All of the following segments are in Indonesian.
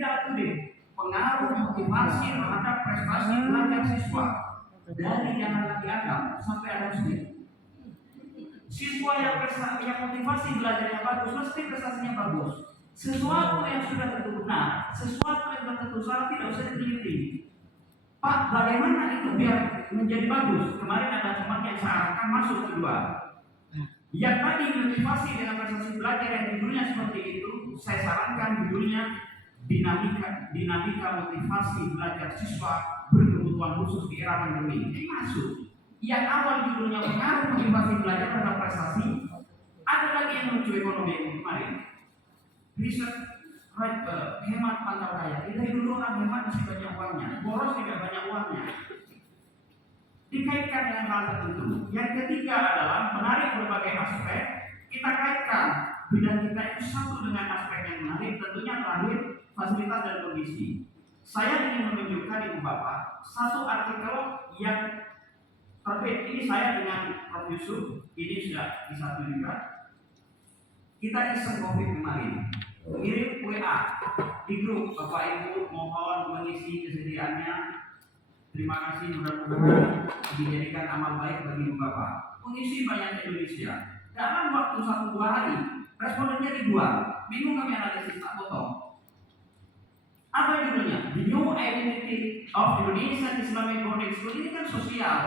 tidak up to date. Pengaruh motivasi terhadap prestasi belajar siswa dari zaman Nabi Adam sampai Adam Smith. Siswa yang motivasi belajarnya bagus, mesti prestasinya bagus. Sesuatu yang sudah tentu benar, sesuatu yang sudah tentu salah tidak usah diteliti. Pak, bagaimana itu biar menjadi bagus? Kemarin ada teman yang sarankan masuk kedua. Yang tadi motivasi dengan prestasi belajar yang judulnya seperti itu, saya sarankan judulnya dinamika motivasi belajar siswa berkebutuhan khusus di era pandemi. Ini masuk. Yang awal judulnya pengaruh motivasi belajar terhadap prestasi. Ada lagi yang menuju ekonomi kemarin. Riset hemat pantau kaya. Dari dulu orang hemat masih banyak uangnya, boros tidak banyak uangnya. Dikaitkan dengan hal tertentu. Yang ketiga adalah menarik berbagai aspek. Kita kaitkan bidang kita itu satu dengan aspek yang menarik. Tentunya terakhir fasilitas dan kondisi. Saya ingin menunjukkan ibu bapak satu artikel yang terbit. Ini saya dengan Prof Yusuf. Ini sudah di satu juga. Kita iseng COVID kemarin. Kirim WA di grup, Bapak Ibu mohon mengisi kesediaannya. Terima kasih, mudah-mudahan dijadikan amal baik bagi Bapak. Mengisi banyak Indonesia. Dalam waktu 1-2 hari, respondennya dibuat. Bingung kami analisis, tak potong. Apa judulnya? The New Identity of Indonesian Islamic Boarding School. Ini kan sosial.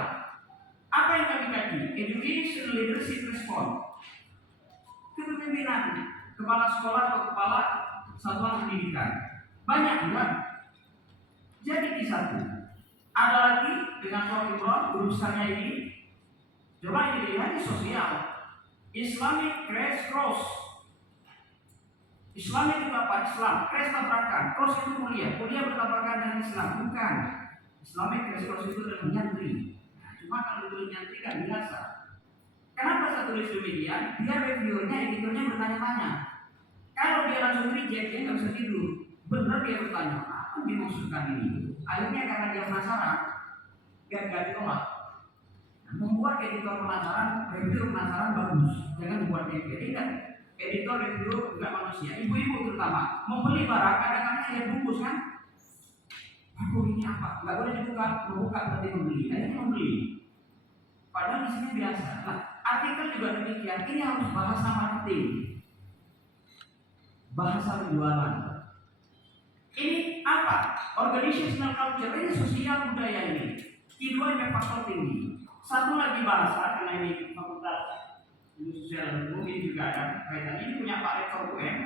Apa yang kami kaji? Education Leadership Response. Kepemimpinan kepala sekolah atau kepala satuan pendidikan. Banyak enggak? Jadi di satu. Ada lagi dengan Prof Imron urusannya ini. Coba ini lihat di sosial. Islamic Crash Cross. Islam itu apa? Islam, crash tabrakan. Cross itu kuliah bertabrakan dengan Islam. Bukan. Islamic Crash Cross itu adalah nyantri. Nah, cuma kalau ditulis nyantri kan biasa. Kenapa saya tulis demikian? Biar reviewernya, editornya bertanya-tanya. Kalau dia langsung reject, dia nggak bisa tidur. Benar dia bertanya, apa yang dimaksudkan ini? Akhirnya karena dia penasaran, gak ditolak. Nah, membuat editor penasaran, reviewer penasaran bagus. Jangan membuat dia ingat. Editor, reviewer nggak manusia. Ibu-ibu terutama membeli barang, kadang-kadang lihat bungkus kan? Aku ini apa? Nggak boleh dibuka, membuka berarti membeli. Akhirnya membeli. Padahal isinya biasa. Nah, artikel juga demikian. Ini harus bahasa marketing, bahasa penjualan. Ini apa? Organizational culture, ini sosial budaya ini. Keduanya faktor tinggi. Satu lagi bahasa, karena ini fakultas ilmu sosial dan hukum, ini juga ada kaitan. Ini punya Pak Rektor UM.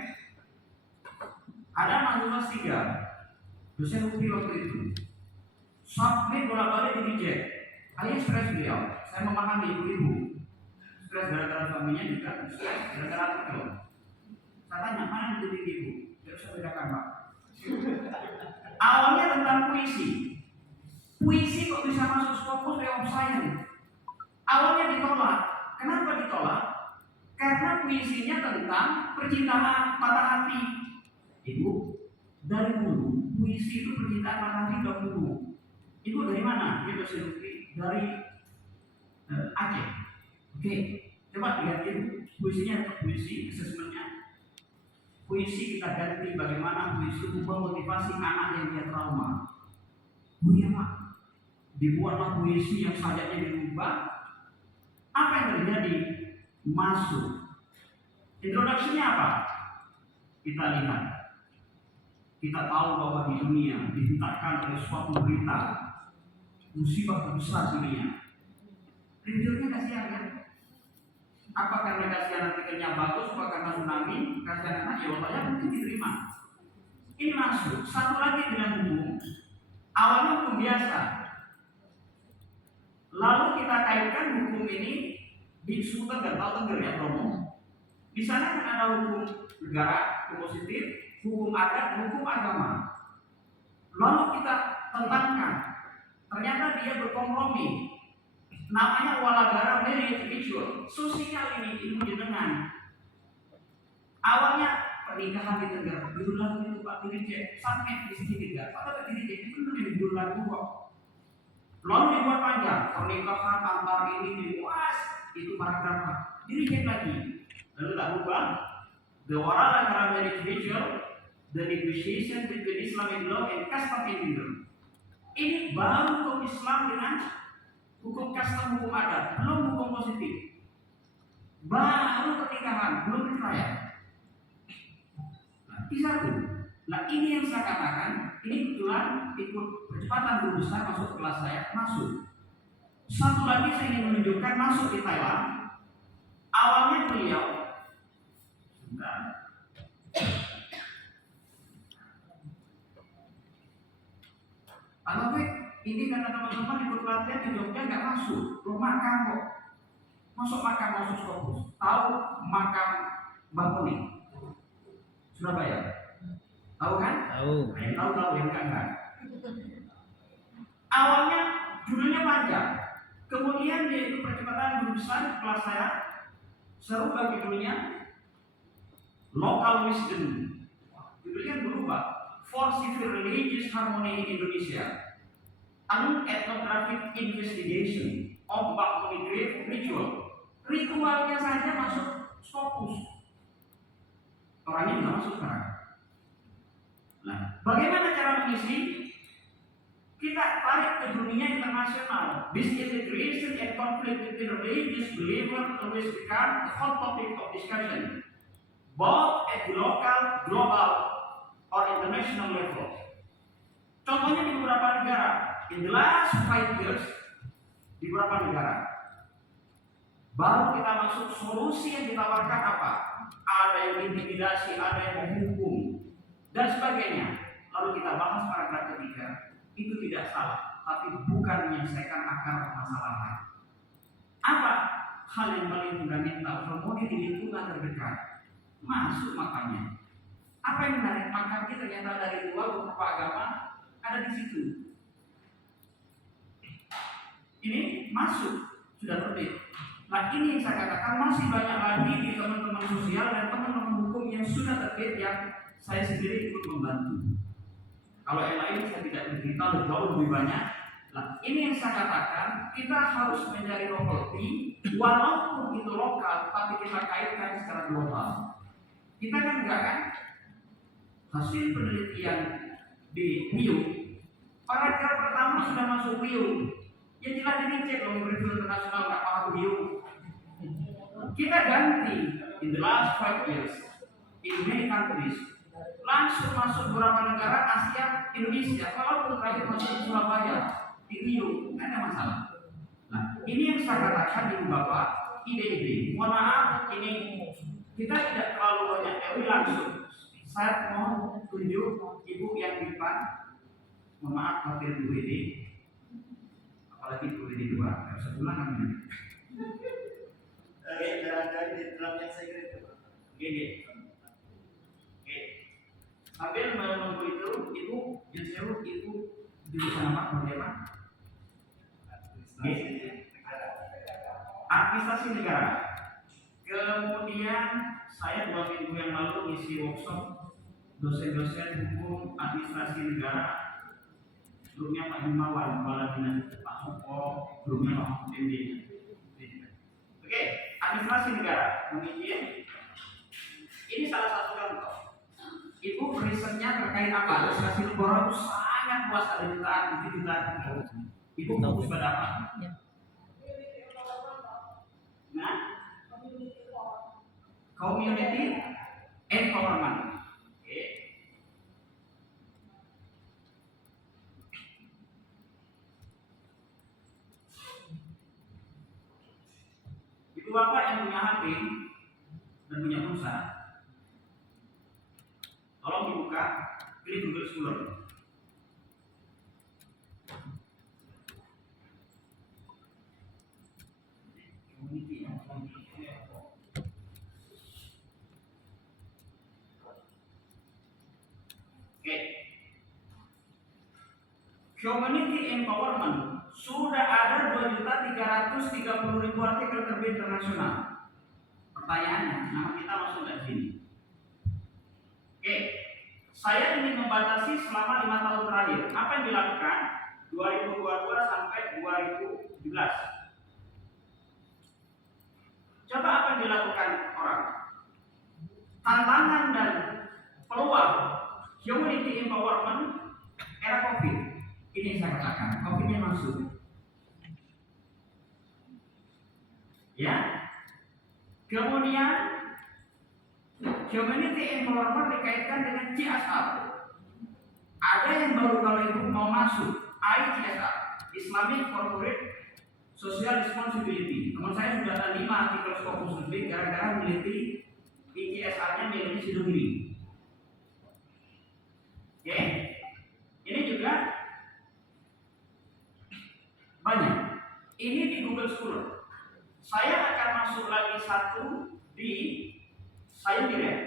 Ada mahasiswa 3, dosen UPI waktu itu. Submit bolak-balik di reject. Alias stres beliau. Saya memahami ibu-ibu. Stres gara-gara suaminya juga, stres gara-gara artikel. Saya tanya, mana yang jadi ibu? Tidak usah bedakan, Pak. Awalnya tentang puisi. Puisi kok bisa masuk Scopus of Science? Awalnya ditolak. Kenapa ditolak? Karena puisinya tentang percintaan, patah hati. Ibu, dari dulu puisi itu percintaan, patah hati dahulu. Ibu dari mana? Dia dosen UPI dari Aceh. Oke, coba diganti puisinya untuk puisi, asesmennya. Puisi kita ganti bagaimana puisi memotivasi anak yang dia trauma. Oh iya Pak, dibuatlah puisi yang sajaknya dirubah. Apa yang terjadi? Masuk. Introduksinya apa? Kita lihat. Kita tahu bahwa di dunia dihentakkan oleh suatu berita musibah besar dunia. Reviewnya kasihan kan? Apa karena kasihan artikelnya bagus, apa karena tsunami, kasihan anak ya Allah, mungkin diterima. Ini masuk. Satu lagi dengan hukum. Awalnya hukum biasa. Lalu kita kaitkan hukum ini di suku Tengger, tahu Tengger ya promo. Di sana kan ada hukum negara, hukum positif, hukum adat, hukum agama. Lalu kita tentangkan. Ternyata dia berkompromi. Namanya walagara marriage ritual. Sosial ini ilmu jenengan. Awalnya pernikahan di Tengger, judul lagu itu Pak direject sampai di sini tidak. Padahal direject itu benar judul lagu kok. Lalu dibuat panjang, pernikahan antar ini diluas, itu paragraf direject lagi. Lalu tak lupa, the walagara marriage ritual the negotiation between Islamic law and custom engineer. Ini baru hukum Islam dengan hukum custom, hukum adat, belum hukum positif. Baru pernikahan, belum perceraian. Nah, di satu. Nah, ini yang saya katakan, ini kebetulan ikut percepatan guru besar masuk kelas saya, masuk. Satu lagi saya ingin menunjukkan masuk di Thailand. Awalnya beliau, kalau ini kata teman-teman ikut pelatihan di Jogja nggak masuk, rumah kamu masuk makam masuk fokus. Tahu makam Mbak Poni Surabaya? Tahu kan? Tahu. Tahu yang enggak. Awalnya judulnya panjang, kemudian dia itu percepatan guru besar kelas saya seru bagi judulnya Local Wisdom. Judulnya berubah, For Civil Religious Harmony in Indonesia, an ethnographic investigation of Mbak Poni grave ritual. Ritualnya saja masuk fokus. Orangnya nggak masuk sekarang. Nah, bagaimana cara mengisi? Kita tarik ke dunia internasional. This integration and conflict between religious believers always become a hot topic of discussion, both at the local, global, or international level. Contohnya di beberapa negara, in the last 5 years, di beberapa negara, baru kita masuk solusi yang ditawarkan apa? Ada yang intimidasi, ada yang menghukum, dan sebagainya. Lalu kita bahas paragraf ketiga, itu tidak salah, tapi bukan menyelesaikan akar permasalahan. Apa hal yang paling fundamental? Harmoni di lingkungan terdekat masuk makanya. Apa yang menarik? Makamnya ternyata dari luar beberapa agama ada di situ. Ini masuk, sudah terbit. Nah, ini yang saya katakan masih banyak lagi di teman-teman sosial dan teman-teman hukum yang sudah terbit yang saya sendiri ikut membantu. Kalau yang lain saya tidak bercerita jauh lebih banyak. Nah, ini yang saya katakan, kita harus mencari novelty walaupun itu lokal, tapi kita kaitkan secara global. Kita kan enggak kan? Hasil penelitian di WIU, paragraf pertama sudah masuk WIU. Ya jelas dicek dong, review internasional nggak paham WIU. Kita ganti in the last 5 years in many countries. Langsung masuk beberapa negara Asia, Indonesia. Walaupun terakhir masuk Surabaya di Rio, nggak ada masalah. Nah, ini yang saya katakan ibu bapak, ide-ide. Mohon maaf, ini kita tidak terlalu banyak teori langsung. Saya mau tunjuk ibu yang di depan. Mohon maaf, wakil ibu ini, apalagi ibu ini dua, nggak usah pulang namanya. Jangan di dalam yang saya kira. Gini. Sambil menunggu itu, ibu yang seru itu jurusan apa? Bagaimana? Administrasi negara. Kemudian saya 2 minggu yang lalu ngisi workshop dosen-dosen hukum administrasi negara. Grupnya Pak Himawan, Kepala Dinas Pak Soko, grupnya Pak Mahfud MD. Oke, administrasi negara. Kemudian ini salah satu contoh. Ibu risetnya terkait apa? Administrasi negara itu sangat luas, ada jutaan. Ibu fokus pada apa? Nah, community empowerment. Oke. Ibu bapak yang punya HP dan punya pulsa, tolong dibuka, pilih Google Scholar. Oke. Community empowerment sudah ada 2.330.000 artikel terbit internasional. Pertanyaannya, nama kita masuk nggak sini? Oke, saya ingin membatasi selama 5 tahun terakhir. Apa yang dilakukan? 2022 sampai 2017. Coba apa yang dilakukan orang? Tantangan dan peluang Community empowerment era COVID. Ini yang saya katakan, COVID-nya masuk. Ya. Kemudian community empowerment dikaitkan dengan CSR. Ada yang baru kali itu mau masuk ICSR, Islamic Corporate Social Responsibility. Teman saya sudah ada 5 artikel Scopus lebih gara-gara meneliti ICSR-nya miliknya Sidogiri. Oke, ini juga banyak. Ini di Google Scholar. Saya akan masuk lagi satu di Science Direct.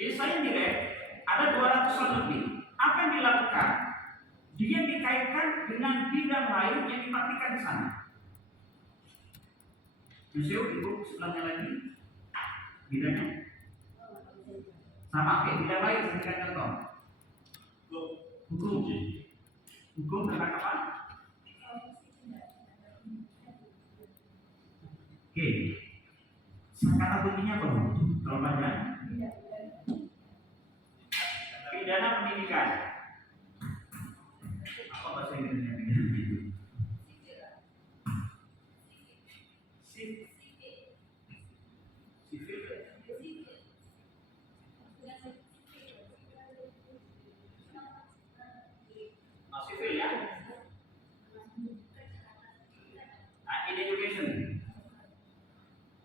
Di Science Direct ada 200-an lebih. Apa yang dilakukan? Dia dikaitkan dengan bidang lain yang dipraktikkan di sana. Museum ibu sebelahnya lagi bidangnya sama, kayak bidang lain. Saya berikan contoh. Hukum tentang apa? Oke, kata kuncinya apa? Kalau banyak pidana pendidikan. Apa bahasa Inggrisnya pidana itu? Sipil ya. Nah, in education.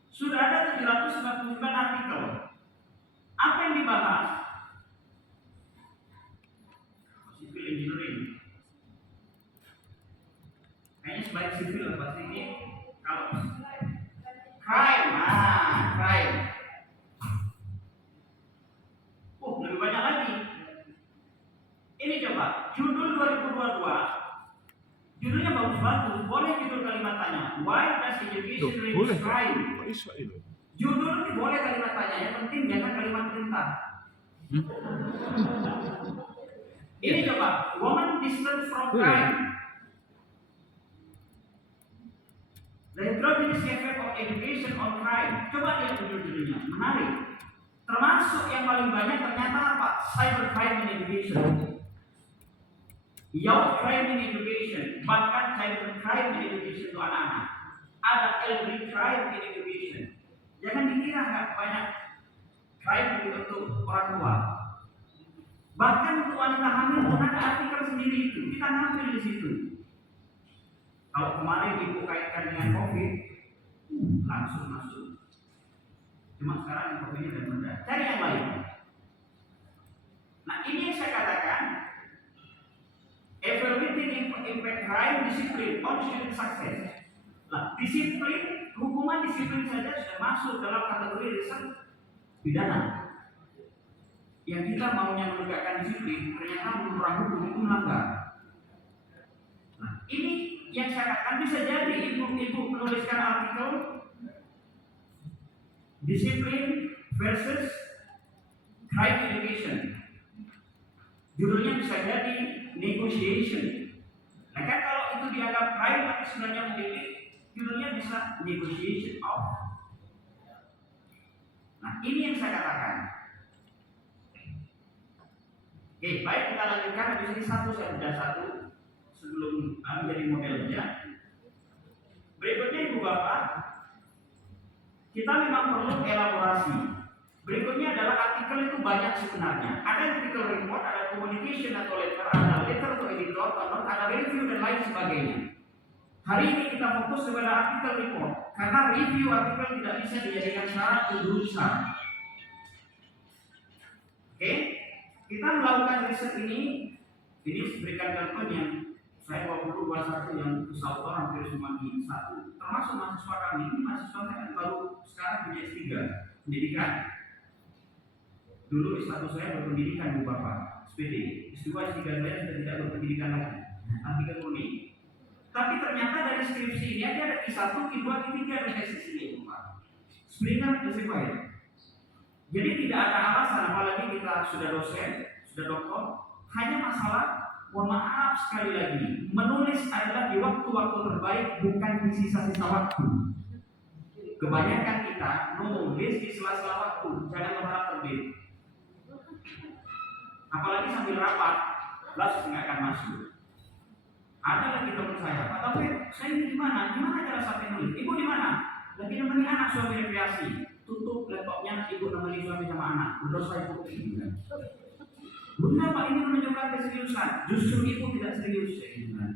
Sudah ada 799 artikel. Apa yang dibahas? Sipil engineering. Kayaknya sebaik sipil lah pasti ini. Kalau crime, crime. Lebih banyak lagi. Ini coba, judul 2022. Judulnya bagus-bagus. Boleh judul kalimat tanya. Why does education reduce crime? Judul ini boleh kalimat tanya. Yang penting jangan kalimat perintah. Ini coba, woman distance from crime. The heterogeneous effect of education on crime. Coba lihat judul-judulnya, menarik. Termasuk yang paling banyak ternyata apa? Cyber crime in education, youth crime in education, bahkan cyber crime in education untuk anak-anak. Ada elderly crime in education. Jangan dikira nggak banyak crime untuk orang tua. Bahkan untuk wanita hamil pun ada artikel sendiri itu. Kita ngambil di situ. Kalau kemarin ibu kaitkan dengan COVID, langsung masuk. Cuma sekarang COVID-nya sudah rendah. Cari yang lain. Nah, ini yang saya katakan, evaluating impact crime discipline on student success. Nah, disiplin, hukuman disiplin saja sudah masuk dalam kategori riset pidana. Yang kita maunya menegakkan disiplin, ternyata menurut orang hukum itu melanggar. Nah, ini yang saya katakan bisa jadi ibu-ibu menuliskan artikel disiplin versus crime education. Judulnya bisa jadi negotiation. Nah, kan kalau itu dianggap crime, tapi sebenarnya menjadi judulnya bisa negotiation of. Nah, ini yang saya katakan. Oke, baik, kita lanjutkan. Di sini satu saya sudah satu sebelum menjadi modelnya. Berikutnya ibu bapak, kita memang perlu elaborasi. Berikutnya adalah artikel itu banyak sebenarnya. Ada artikel report, ada communication atau letter, ada letter to editor, ada review dan lain sebagainya. Hari ini kita fokus kepada artikel report, karena review artikel tidak bisa dijadikan syarat kelulusan. Oke, kita melakukan riset ini berikan contohnya. Saya 2021 yang pesautor hampir semua di satu, termasuk mahasiswa kami. Ini mahasiswa kan baru sekarang punya S3 pendidikan. Dulu S1 saya berpendidikan Bu Bapak, SPD. S2 S3 saya sudah tidak berpendidikan lagi. Artikel murni. Tapi ternyata dari skripsi ini ada Q1, Q2, Q3 dan tesis ini Bu Bapak. Springer Elsevier. Jadi tidak ada alasan, apalagi kita sudah dosen, sudah doktor, hanya masalah mohon maaf sekali lagi, menulis adalah di waktu-waktu terbaik, bukan di sisa-sisa waktu. Kebanyakan kita menulis di sela-sela waktu, jangan berharap terbit. Apalagi sambil rapat, kelas nggak akan masuk. Ada lagi teman saya, Pak Taufik, saya ini gimana? Gimana cara sampai nulis? Ibu di mana? Lagi nemeni anak suami rekreasi. Tutup laptopnya, ibu nemeni suami sama anak. Berdosa ibu keinginan. Benar Pak, ini menunjukkan keseriusan. Justru ibu tidak serius, saya bilang.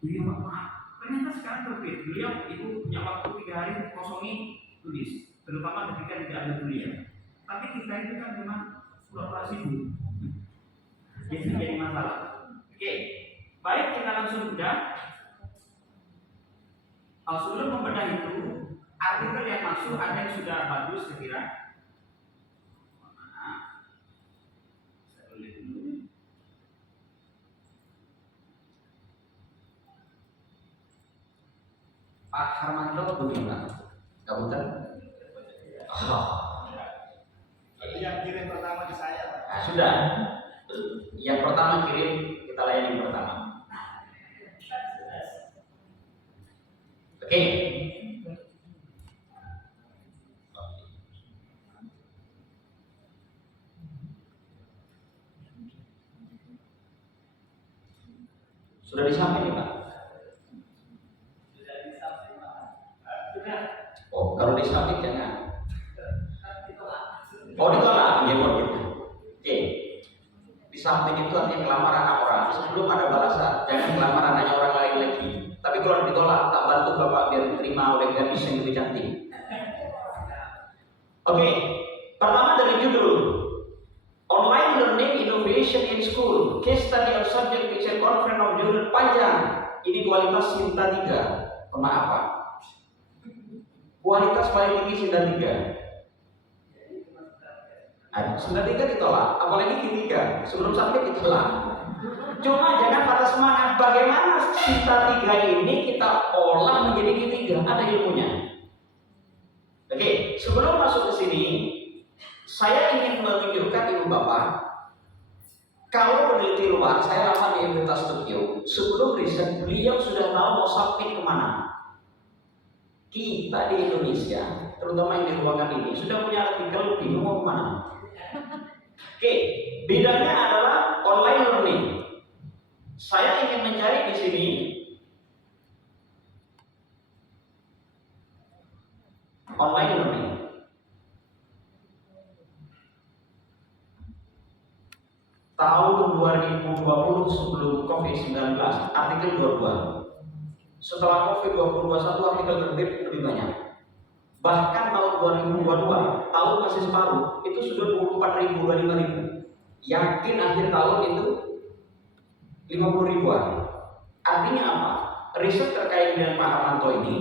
Beliau maaf. Ternyata sekarang terbit. Beliau ibu punya waktu 3 hari kosongi tulis, terutama ketika tidak ada kuliah. Tapi kita itu kan memang pura-pura sibuk. Jadi jadi masalah. Oke, baik kita langsung sudah. Sebelum membedah itu, artikel yang masuk ada yang sudah bagus saya kira. Saya tulis dulu. Pak Harmanto bagaimana? Kabupaten? Itu yang kirim pertama ke saya, Pak. Nah, sudah. Yang pertama kirim, kita layani yang pertama. Oke. Sudah disampaikan, Pak? Oh, kalau disabit jangan. Oh, ditolak, ya buat gitu. Oke. Di samping itu artinya kelamar anak orang. Sebelum ada balasan, jangan kelamar anaknya orang lain lagi. Tapi kalau ditolak, tak bantu bapak biar diterima oleh gadis yang lebih cantik. Oke. Pertama dari judul Online Learning Innovation in School, Case Study of Subject Teacher Conference of Jurnal panjang. Ini kualitas Sinta 3. Maaf Pak. Kualitas paling tinggi Sinta 3. Sinta 3 ditolak, apalagi Q3 sebelum sampai ditolak. Cuma jangan patah semangat. Bagaimana Sinta 3 ini kita olah menjadi Q3? Ada ilmunya. Oke, sebelum masuk ke sini, saya ingin menunjukkan ibu bapak. Kalau peneliti luar, saya lama di Universitas Tokyo. Sebelum riset, beliau sudah tahu mau submit kemana. Kita di Indonesia, terutama yang di ruangan ini, sudah punya artikel bingung mau kemana. Oke, bedanya adalah online learning. Saya ingin mencari di sini online learning. Tahun 2020 sebelum COVID-19, artikel 22. Setelah COVID-2021, artikel terbit lebih banyak. Bahkan tahun 2022, tahun masih separuh, itu sudah 24.000, 25.000. Yakin akhir tahun itu 50 ribuan. Artinya apa? Riset terkait dengan Pak Harmanto ini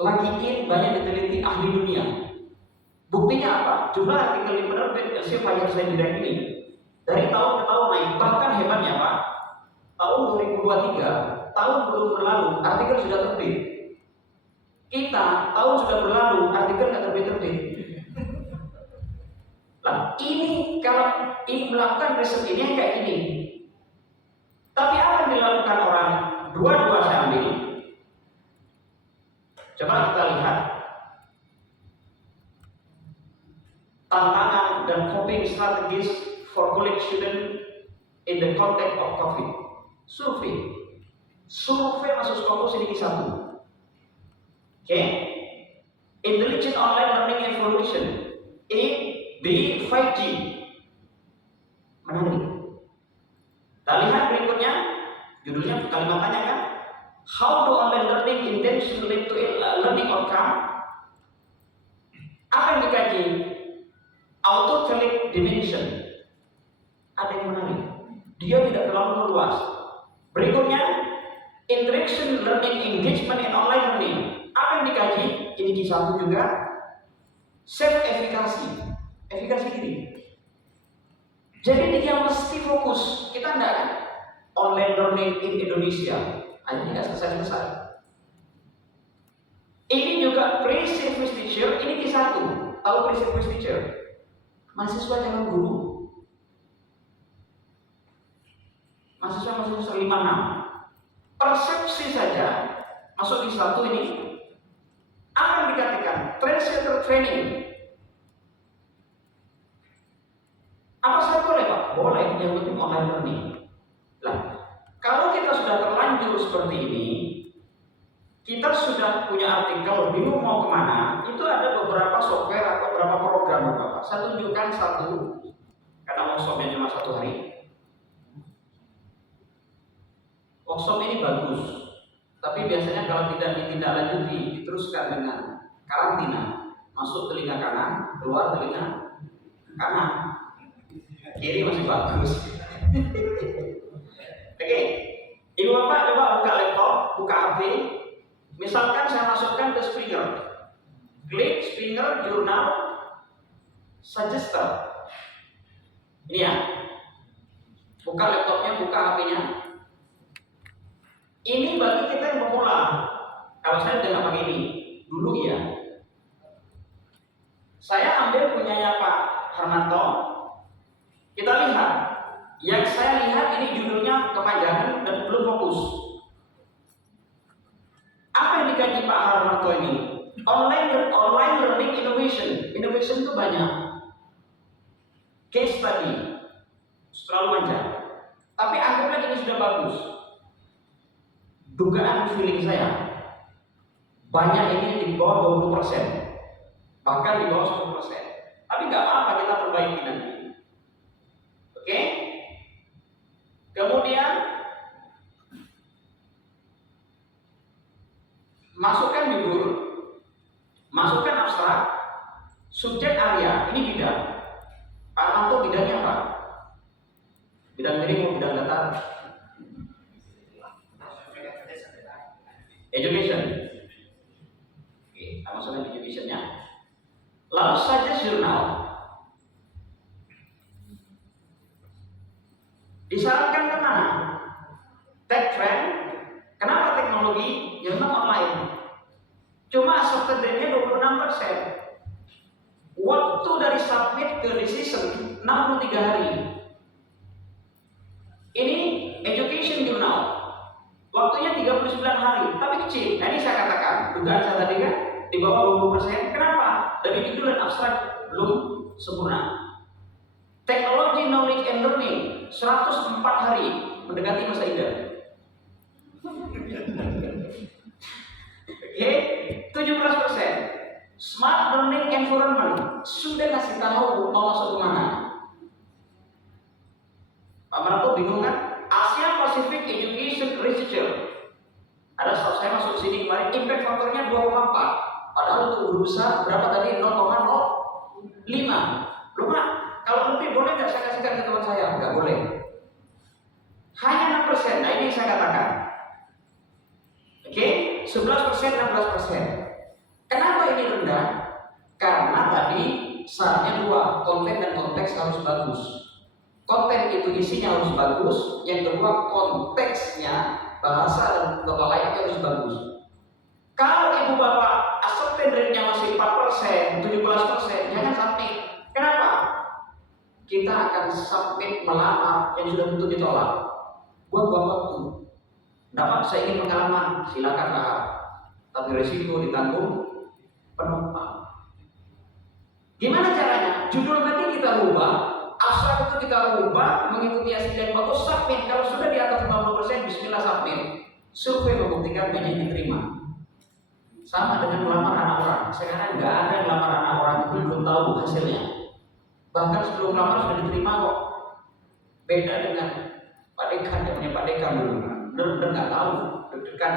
lagi banyak diteliti ahli dunia. Buktinya apa? Jumlah artikel yang penerbit Elsevier Scientific ini dari tahun ke tahun naik. Bahkan hebatnya Pak, tahun 2023, tahun belum berlalu, artikel sudah terbit. Kita tahun sudah berlalu, artikel nggak terbit-terbit. Nah, ini kalau ingin melakukan riset ini kayak gini. Tapi apa yang dilakukan orang? Dua-dua saya ambil. Coba kita lihat tantangan dan coping strategies for college student in the context of COVID. Survei masuk Scopus ini Q1. Oke. Intelligent online learning evolution in the 5G. Menarik. Kita lihat berikutnya, judulnya kalimatnya kan, how do online learning intention lead to learning outcome? Apa yang dikaji? Autotelic dimension. Ada yang menarik. Dia tidak terlalu meluas. Berikutnya, interaction learning engagement in online learning. Apa yang dikaji? Ini Q1 juga. Self efficacy. Efikasi diri. Jadi dia mesti fokus. Kita enggak kan? Online learning in Indonesia. Ini nggak selesai-selesai. Ini juga pre-service teacher. Ini Q1. Tahu pre-service teacher? Mahasiswa calon guru. mahasiswa 56. Persepsi saja masuk di satu ini akan dikatakan translator training. Apa saya boleh Pak? Boleh, yang penting online learning. Lah, kalau kita sudah terlanjur seperti ini, kita sudah punya artikel, bingung mau kemana, itu ada beberapa software atau beberapa program Bapak. Saya tunjukkan satu, karena workshopnya cuma 1 hari. Workshop ini bagus, tapi biasanya kalau tidak ditindaklanjuti, diteruskan dengan karantina, masuk telinga kanan, keluar telinga kanan, kiri masih bagus. Oke, Ibu Bapak coba buka laptop, buka HP. Misalkan saya masukkan ke Springer, klik Springer Journal Suggester. Ini ya, buka laptopnya, buka HP-nya. Ini bagi kita yang pemula. Kalau saya tidak pakai ini, dulu ya. Saya ambil punyanya Pak Harmanto. Kita lihat. Yang saya lihat ini judulnya kepanjangan dan belum fokus. Apa yang dikaji Pak Harmanto ini? Online learning innovation. Innovation itu banyak. Case study. Terlalu panjang. Tapi anggaplah ini sudah bagus. Dugaan feeling saya banyak ini di bawah 20%, bahkan di bawah 10%. Tapi nggak apa-apa, kita perbaiki nanti. Oke? Kemudian masukkan judul, masukkan abstrak, subjek area. Ini bidang. Pak Manto bidangnya apa? Bidang miring atau bidang datar? Education. Oke, kita masukkan educationnya. Lalu saja jurnal. Disarankan kemana? Tech trend. Kenapa teknologi? Yang online. Cuma accepted rate-nya 26%. Waktu dari submit ke decision 63 hari. Ini education journal. Waktunya 39 hari, tapi kecil. Nah, ini saya katakan, dugaan saya tadi kan di bawah 20%. Kenapa? Dari judul dan abstrak belum sempurna. Teknologi knowledge and learning 104 hari, mendekati masa indah. Oke, 17%. Smart learning environment sudah kasih tahu mau masuk kemana. Pak Marto bingung kan? Asia Pacific Education Researcher. Ada staff saya masuk sini kemarin, impact faktornya 2,4. Padahal untuk guru besar berapa tadi? 0,05. Loh Pak, kalau lebih boleh nggak saya kasihkan ke teman saya? Nggak boleh. Hanya 6%. Nah ini yang saya katakan. Oke, 11%, 16%. Kenapa ini rendah? Karena tadi syaratnya dua, konten dan konteks harus bagus. Konten itu isinya harus bagus. Yang kedua, konteksnya, bahasa dan tata layaknya harus bagus. Kalau ibu bapak acceptance rate-nya masih 4%, 17%, jangan submit. Kenapa? Kita akan submit melamar yang sudah tentu ditolak. Buat waktu. Dapat saya ingin pengalaman, silakan Pak. Tapi risiko ditanggung penumpang. Gimana caranya? Judul tadi kita rubah, asal itu kita rubah mengikuti hasil yang bagus, submit. Kalau sudah di atas 50%, bismillah submit. Survei membuktikan banyak diterima. Sama dengan melamar anak orang. Sekarang nggak ada melamar anak orang itu belum tahu hasilnya. Bahkan sebelum melamar sudah diterima kok. Beda dengan Pak Dekan, yang punya Pak Dekan dulu. Benar-benar nggak tahu, deg-degan.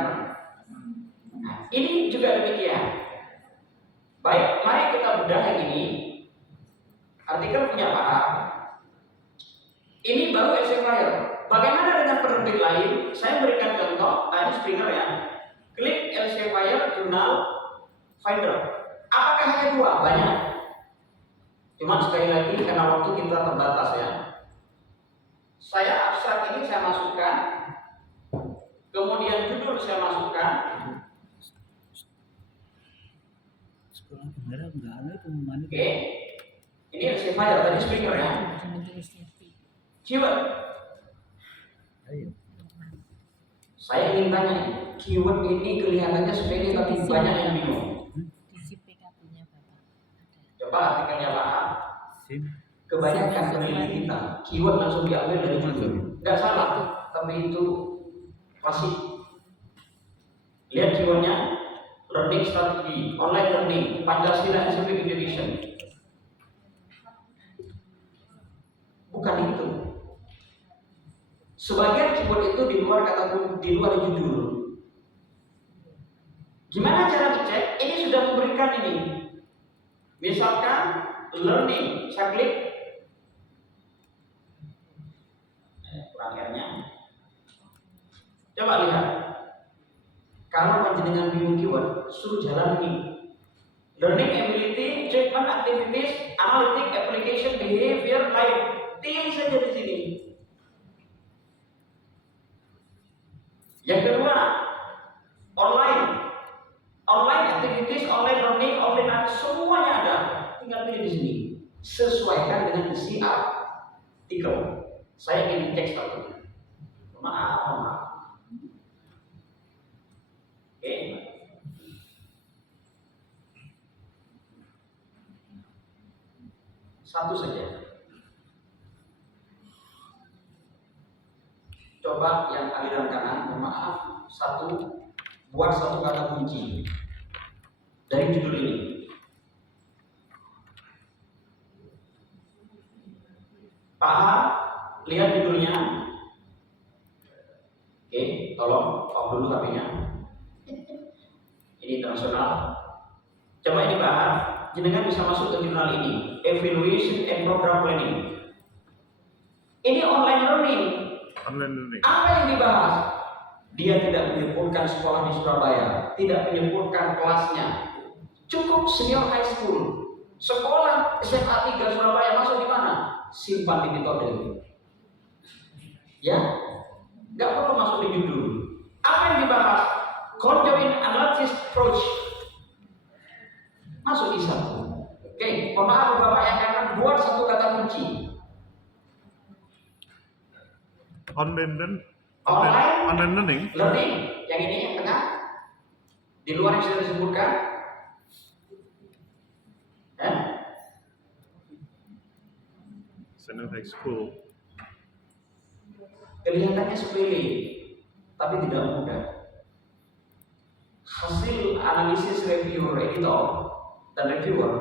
Nah, ini juga demikian. Baik, mari kita bedah yang ini. Artikel punya Pak. Ini baru Elsevier. Bagaimana dengan penerbit lain? Saya berikan contoh. Ini Springer ya. Klik Elsevier Journal Finder. Apakah hanya dua? Banyak. Cuma sekali lagi karena waktu kita terbatas ya. Saya abstrak ini saya masukkan. Kemudian judul saya masukkan. Oke. Ini Elsevier tadi Springer ya. Keyword. Saya ingin tanya, keyword ini kelihatannya sepele tapi banyak yang bingung. Isi PKB-nya Bapak. Coba artikelnya Pak A. Kebanyakan peneliti kita, keyword langsung diambil dari judul. Nggak salah, tapi itu pasti. Lihat keywordnya, learning strategy, online learning, Pancasila Civic Education. Bukan itu. Sebagian keyword itu di luar judul. Gimana cara dicek? Ini sudah memberikan ini. Misalkan learning, saya klik. Kurang R-nya. Coba lihat. Kalau panjenengan bingung keyword, suruh jalan ini. Learning ability, treatment activities, analytic, application, behavior, type. Pilih saja di sini. Yang kedua, online activities, online learning, online semuanya ada. Tinggal pilih di sini. Sesuaikan dengan isi artikel. Saya ingin cek satu. Maaf. Oke. Satu saja. Coba yang aliran kanan, maaf. Buat satu kata kunci dari judul ini. Pak A, lihat judulnya. Oke, tolong off dulu HP-nya. Ini internasional. Coba ini Pak A, jenengan bisa masuk ke jurnal ini. Evaluation and Program Planning. Ini online learning. Apa yang dibahas? Dia tidak menyebutkan sekolah di Surabaya, tidak menyebutkan kelasnya. Cukup senior high school. Sekolah SMA 3 Surabaya masuk di mana? Simpan di metode. Ya, nggak perlu masuk di judul. Apa yang dibahas? Conjoint analysis approach. Masuk di satu. Oke, pemahaman Bapak yang akan buat satu kata kunci. Online learning. Yang ini yang tengah. Di luar yang sudah disebutkan. Senior high school. Kelihatannya sepele, tapi tidak mudah. Hasil analisis reviewer, editor, dan reviewer,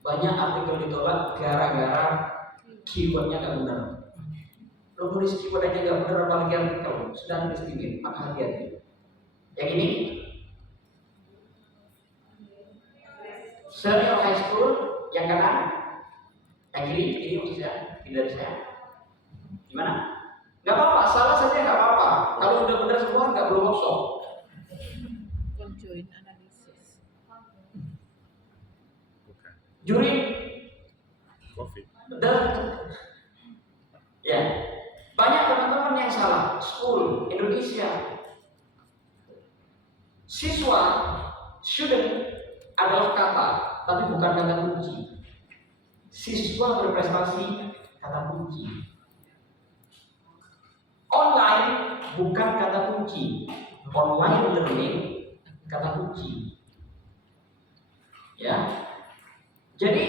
banyak artikel ditolak gara-gara keywordnya nggak benar. Lo nulis keyword aja nggak benar, apalagi artikel sudah nulis sedikit, maka hati-hati. Yang ini senior high school, yang kanan, yang kiri, ini maksud saya, ini dari saya. Gimana? Nggak apa-apa, salah saja nggak apa-apa. Kalau sudah benar semua nggak perlu workshop. Conjoint analysis. Juri Coffee. dan ya banyak teman-teman yang salah. School Indonesia, siswa, student adalah kata, tapi bukan kata kunci. Siswa berprestasi kata kunci. Online bukan kata kunci. Online learning kata kunci. Ya. Jadi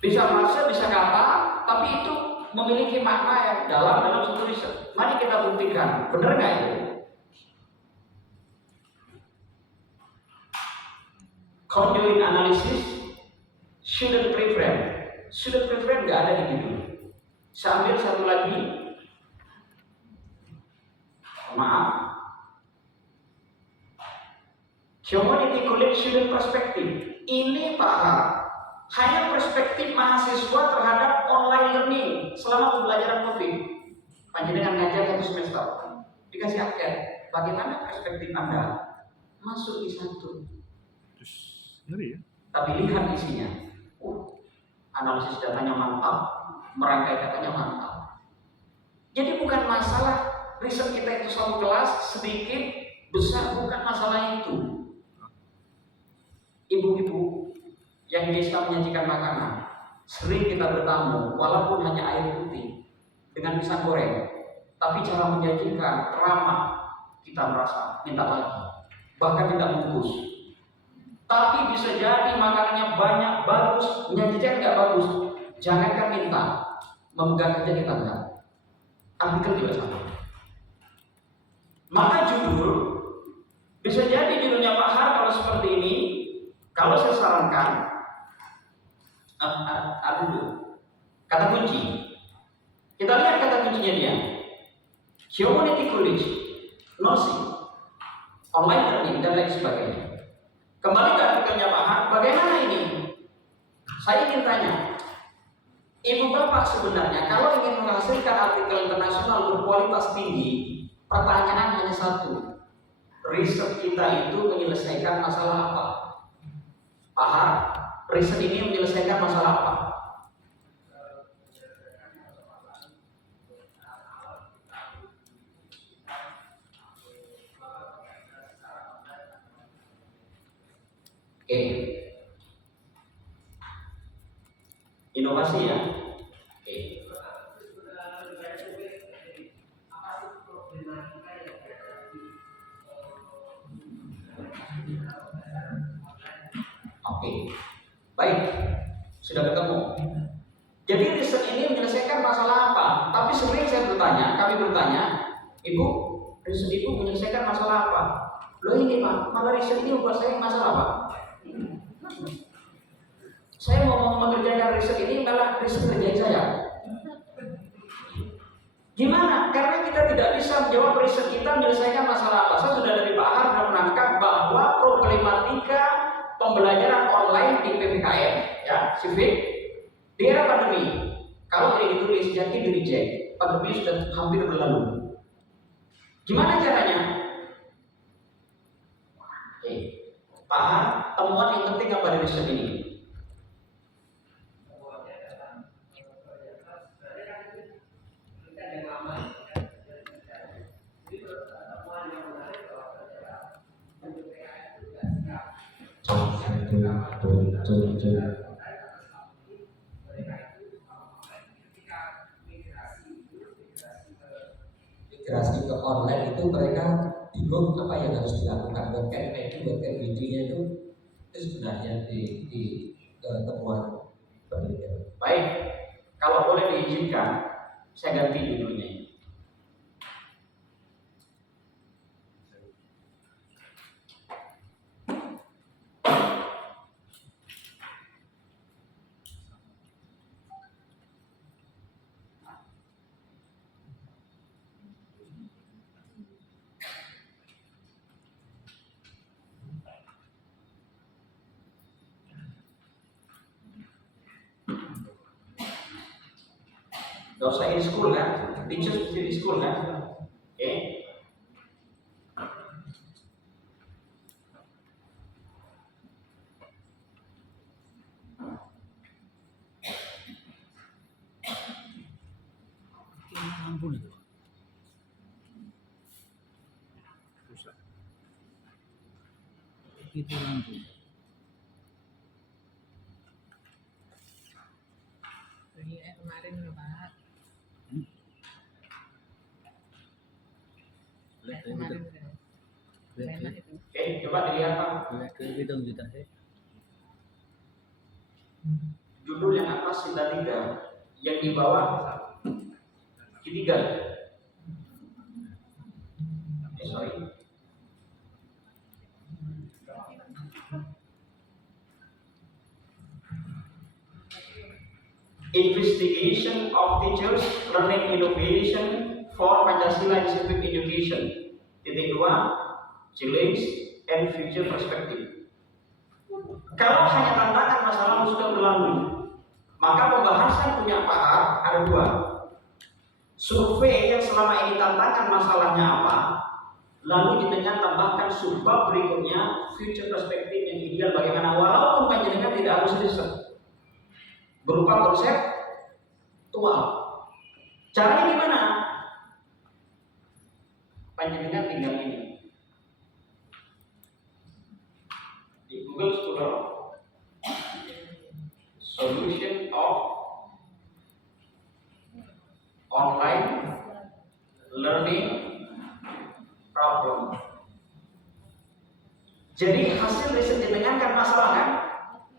bisa bahasa, bisa kata, tapi itu memiliki makna yang dalam satu riset. Mari kita buktikan, benar nggak itu? Conjoint analysis, student preference. Student preference nggak ada di judul. Saya ambil satu lagi. Maaf. Community college student perspective. Ini Pak A, hanya perspektif mahasiswa terhadap online learning selama pembelajaran COVID. Panjenengan ngajar 1 semester, dikasih angket. Bagaimana perspektif Anda? Masuk di satu. Ngeri ya? Tapi lihat isinya. Analisis datanya mantap, merangkai datanya mantap. Jadi bukan masalah riset kita itu satu kelas sedikit besar, bukan masalah itu. Ibu-ibu yang bisa menyajikan makanan, sering kita bertamu, walaupun hanya air putih dengan pisang goreng, tapi cara menyajikan ramah, kita merasa minta lagi, bahkan tidak bungkus. Tapi bisa jadi makanannya banyak, bagus, menyajikan nggak bagus, jangankan minta, memegang saja kita enggak. Artikel juga sama. Maka judul bisa jadi judulnya Pak Har kalau seperti ini. Kalau saya sarankan, dulu kata kunci. Kita lihat kata kuncinya dia. Humanity College, nursing, online learning dan lain sebagainya. Kembali ke artikelnya Pak Har, bagaimana ini? Saya ingin tanya, Ibu Bapak sebenarnya kalau ingin menghasilkan artikel internasional berkualitas tinggi, pertanyaan hanya satu. Riset kita itu menyelesaikan masalah apa? Pak Har, riset ini menyelesaikan masalah apa? Oke. Inovasi ya. Oke. Oke. Baik. Sudah ketemu. Jadi riset ini menyelesaikan masalah apa? Tapi sering saya bertanya, kami bertanya, Ibu, riset Ibu menyelesaikan masalah apa? Loh ini Pak, malah riset ini buat saya masalah Pak. Saya mau mengerjakan riset ini malah riset kerjaan saya. Gimana? Karena kita tidak bisa menjawab riset kita menyelesaikan masalah apa. Saya sudah dari Pak Har dan menangkap bahwa problematika pembelajaran online di PPKM, ya, Civic, di era pandemi. Kalau ini ditulis jadi di reject, pandemi sudah hampir berlalu. Gimana caranya? Oke, Pak Har, temuan yang penting apa dari riset ini? Migrasi ke online itu mereka bingung apa yang harus dilakukan, buat videonya itu sebenarnya di temuan penelitian. Baik, kalau boleh diizinkan, saya ganti judulnya. Gak usah in school kan, teachers mesti di school kan, oke? Ampun itu. Itu lampu. Ini kemarin loh Pak. Kemarin udah. Enak itu. Oke, coba dilihat Pak. Judul yang atas Sinta 3, yang di bawah Q3. Sorry. Investigation of teachers learning innovation for Pancasila in civic education. Titik 2, challenge and future perspective. Kalau hanya tantangan masa lalu sudah berlalu, maka pembahasan punya Pak Har ada 2. Survei yang selama ini tantangan masalahnya apa, lalu di tengah tambahkan subbab berikutnya future perspective yang ideal bagaimana, walaupun panjenengan tidak harus riset berupa konseptual. Caranya gimana? Panjenengan tinggal ini di Google Scholar solution of online problem. Jadi hasil riset jenengan kan masalah kan?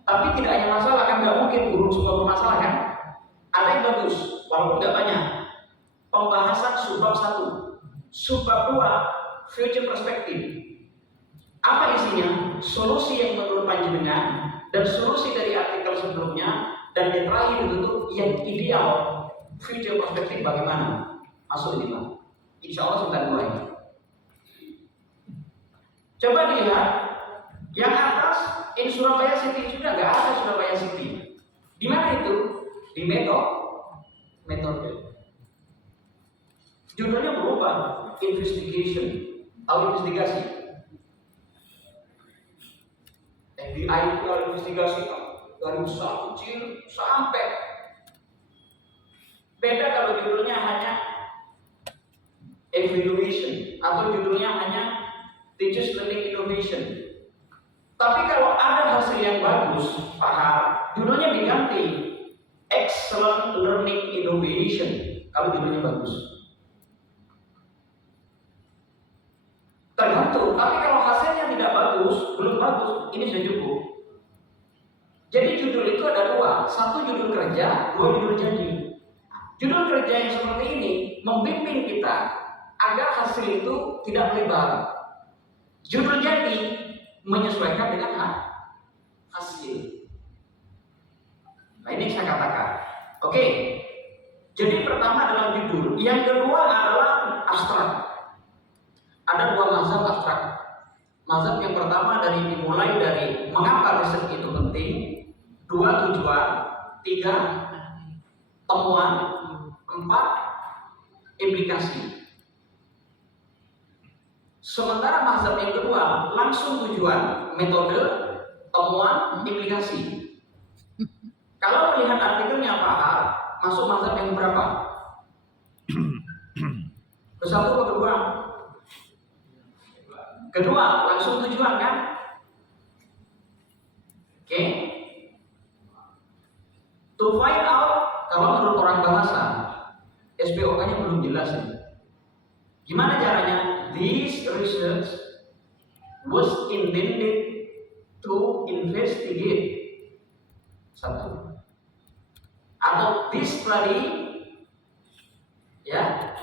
Tapi tidak hanya masalah kan, nggak mungkin urut semua bermasalah kan? Ada yang bagus, walaupun nggak banyak. Pembahasan subbab 1, subbab 2, future perspective. Apa isinya? Solusi yang menurut panjenengan dan solusi dari artikel sebelumnya, dan yang terakhir itu yang ideal future perspective bagaimana? Masuk ini Pak. Insya Allah sebentar mulai. Coba dilihat yang atas in Surabaya City, sudah nggak ada Surabaya City. Di mana itu? Di metode. Judulnya berubah, investigation. Tahu investigasi? FBI itu kalau investigasi dari usaha kecil sampai beda kalau judulnya hanya evaluation atau judulnya hanya teachers learning innovation. Tapi kalau ada hasil yang bagus, paham, judulnya diganti excellent learning innovation kalau judulnya bagus. Tergantung, tapi kalau hasilnya tidak bagus, belum bagus, ini sudah cukup. Jadi judul itu ada dua, satu judul kerja, dua judul janji. Judul kerja yang seperti ini membimbing kita agar hasil itu tidak melebar. Judul janji menyesuaikan dengan hasil. Nah ini saya katakan. Oke, jadi pertama adalah judul, yang kedua adalah abstrak. Ada dua mazhab abstrak. Mazhab yang pertama dimulai dari mengapa riset itu penting, dua tujuan, tiga temuan, empat implikasi. Sementara mazhab yang kedua langsung tujuan, metode, temuan, implikasi. Kalau melihat artikelnya Pak Har, masuk mazhab yang berapa? Kesatu atau kedua? Kedua, langsung tujuan kan? Oke. To find out, kalau menurut orang bahasa, SPOK-nya belum jelas ini. Gimana caranya? This research was intended to investigate. Satu. Atau this study, ya,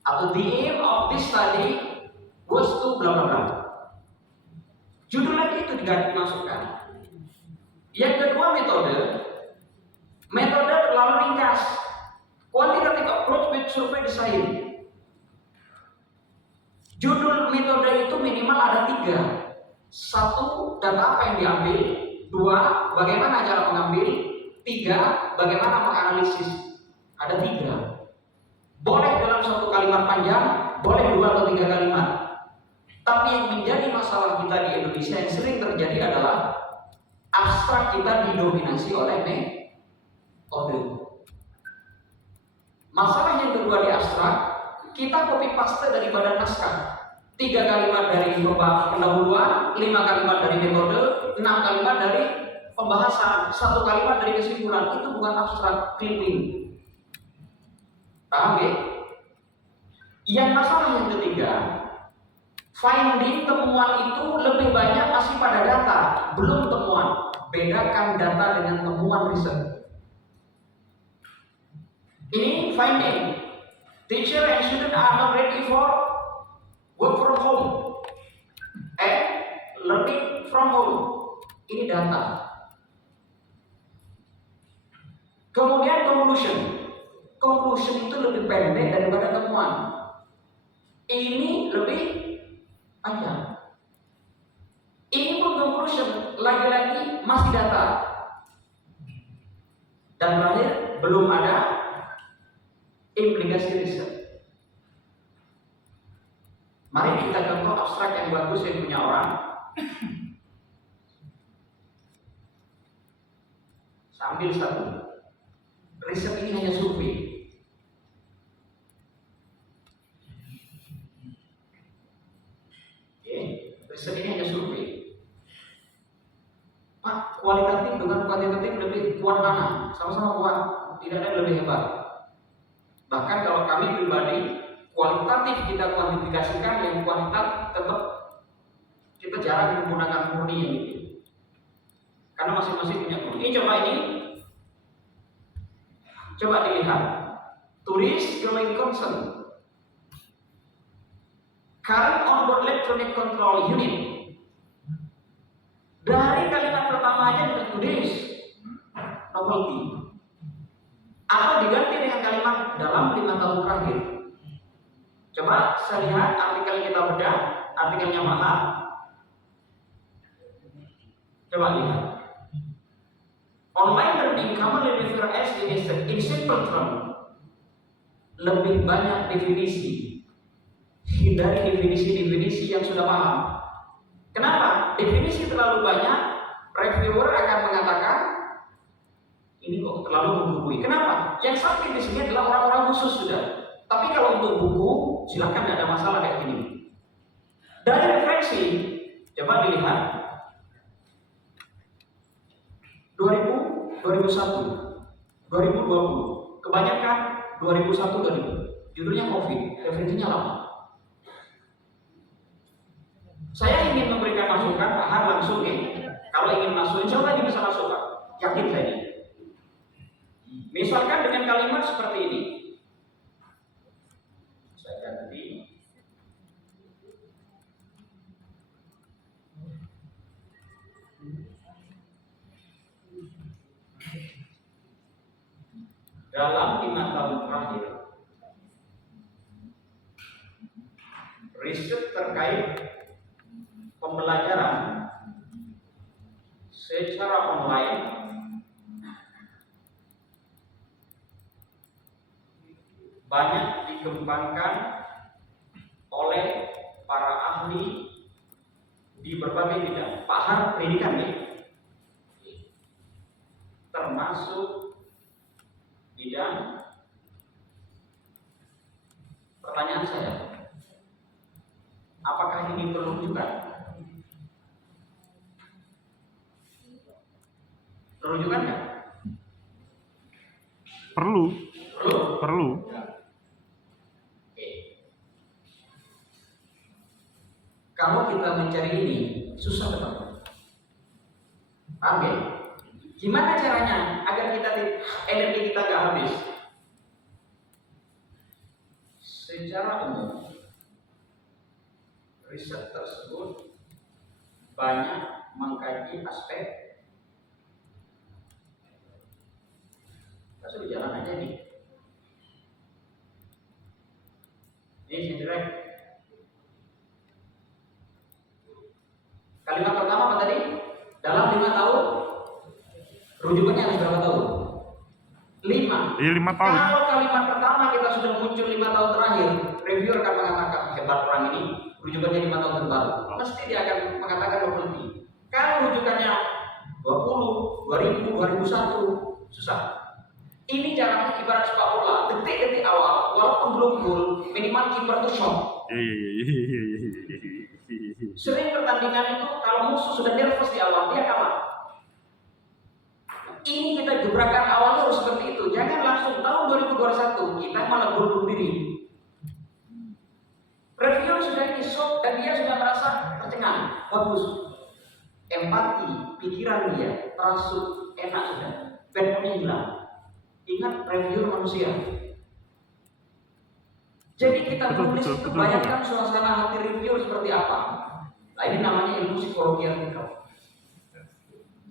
atau the aim of this study was to bla bla bla. Judul lagi itu dimasukkan. Yang kedua metode terlalu ringkas. Quantitative approach with survey design. Judul metode itu minimal ada tiga. Satu, data apa yang diambil. Dua, bagaimana cara mengambil. Tiga, bagaimana menganalisis. Ada tiga. Boleh dalam satu kalimat panjang, boleh dua atau tiga kalimat. Tapi yang menjadi masalah kita di Indonesia yang sering terjadi adalah abstrak kita didominasi oleh metode. Masalah yang kedua di abstrak, kita copy paste dari badan naskah. 3 kalimat dari pendahuluan, 5 kalimat dari metode, 6 kalimat dari pembahasan, 1 kalimat dari kesimpulan. Itu bukan abstrak, clipping. Paham ya? Yang masalah yang ketiga, finding temuan itu lebih banyak masih pada data, belum temuan. Bedakan data dengan temuan riset. Ini finding. Teacher and student are not ready for work from home and learning from home. Ini data. Kemudian conclusion. Conclusion itu lebih pendek daripada temuan. Ini lebih panjang. Ini pun conclusion, lagi-lagi masih data. Dan terakhir belum ada implikasi riset. Mari kita contoh abstrak yang bagus yang punya orang. Sambil satu. Riset ini hanya survei. Riset ini hanya survei. Pak, kualitatif dengan kuantitatif lebih kuat mana? Sama-sama kuat, tidak ada yang lebih hebat. Bahkan kalau kami pribadi, kualitatif kita kuantifikasikan, yang kuantitatif tetap kita jarang menggunakan murni yang itu. Karena masing-masing punya murni. Ini coba dilihat. Tulis going concern. Current onboard electronic control unit. Dari kalimat pertama aja kita tulis novelty. Atau diganti dengan kalimat dalam 5 tahun terakhir. Coba saya lihat artikel kita bedah, artikelnya mana? Coba lihat. Online learning commonly referred as in simple term. Lebih banyak definisi. Hindari definisi-definisi yang sudah paham. Kenapa? Definisi terlalu banyak, reviewer akan mengatakan ini kok terlalu menggurui. Kenapa? Yang sakit di sini adalah orang-orang khusus sudah. Tapi kalau untuk buku, silakan, tidak ada masalah kayak gini. Dari referensi, coba dilihat 2000, 2001, 2020, kebanyakan 2001 tadi. Judulnya COVID, referensinya lama. Saya ingin memberikan masukan, Pak Har langsung ya. Kalau ingin masuk, insya Allah ini bisa masuk Pak. Yakin saya ini. Misalkan dengan kalimat seperti ini. Saya ganti. Dalam 5 tahun terakhir, riset terkait pembelajaran secara online banyak dikembangkan oleh para ahli di berbagai bidang. Pak Har pendidikan nih, termasuk bidang pertanyaan saya, apakah ini perlu juga? Perlu juga nggak? Perlu. Perlu. Perlu. Oke. Kalau kita mencari ini susah betul. Paham ya? Gimana caranya agar energi kita nggak habis? Secara umum, riset tersebut banyak mengkaji aspek. Kita sudah jalan aja nih. Ini direct. Kalimat pertama apa tadi? Dalam 5 tahun. Rujukannya harus berapa tahun? 5. Iya 5 tahun. Kalau kalimat pertama kita sudah muncul 5 tahun terakhir, reviewer akan mengatakan hebat orang ini, rujukannya 5 tahun terbaru. Mesti dia akan mengatakan berhenti. Kalau rujukannya 20, 2000, 2001, susah. Ini caranya ibarat sepak bola, detik-detik awal, walaupun belum gol, minimal kiper tuh shock. Sering pertandingan itu kalau musuh sudah nervous di awal, dia kalah. Ini kita gebrakan awalnya harus seperti itu. Jangan langsung tahun 2021 kita malah bunuh diri. Review sudah ini shock dan dia sudah merasa tercengang. Bagus. Empati, pikiran dia terasuk, enak sudah. Bad moodnya hilang. Ingat review manusia. Jadi kita menulis itu bayangkan suasana hati review seperti apa. Nah, ini namanya ilmu psikologi artikel.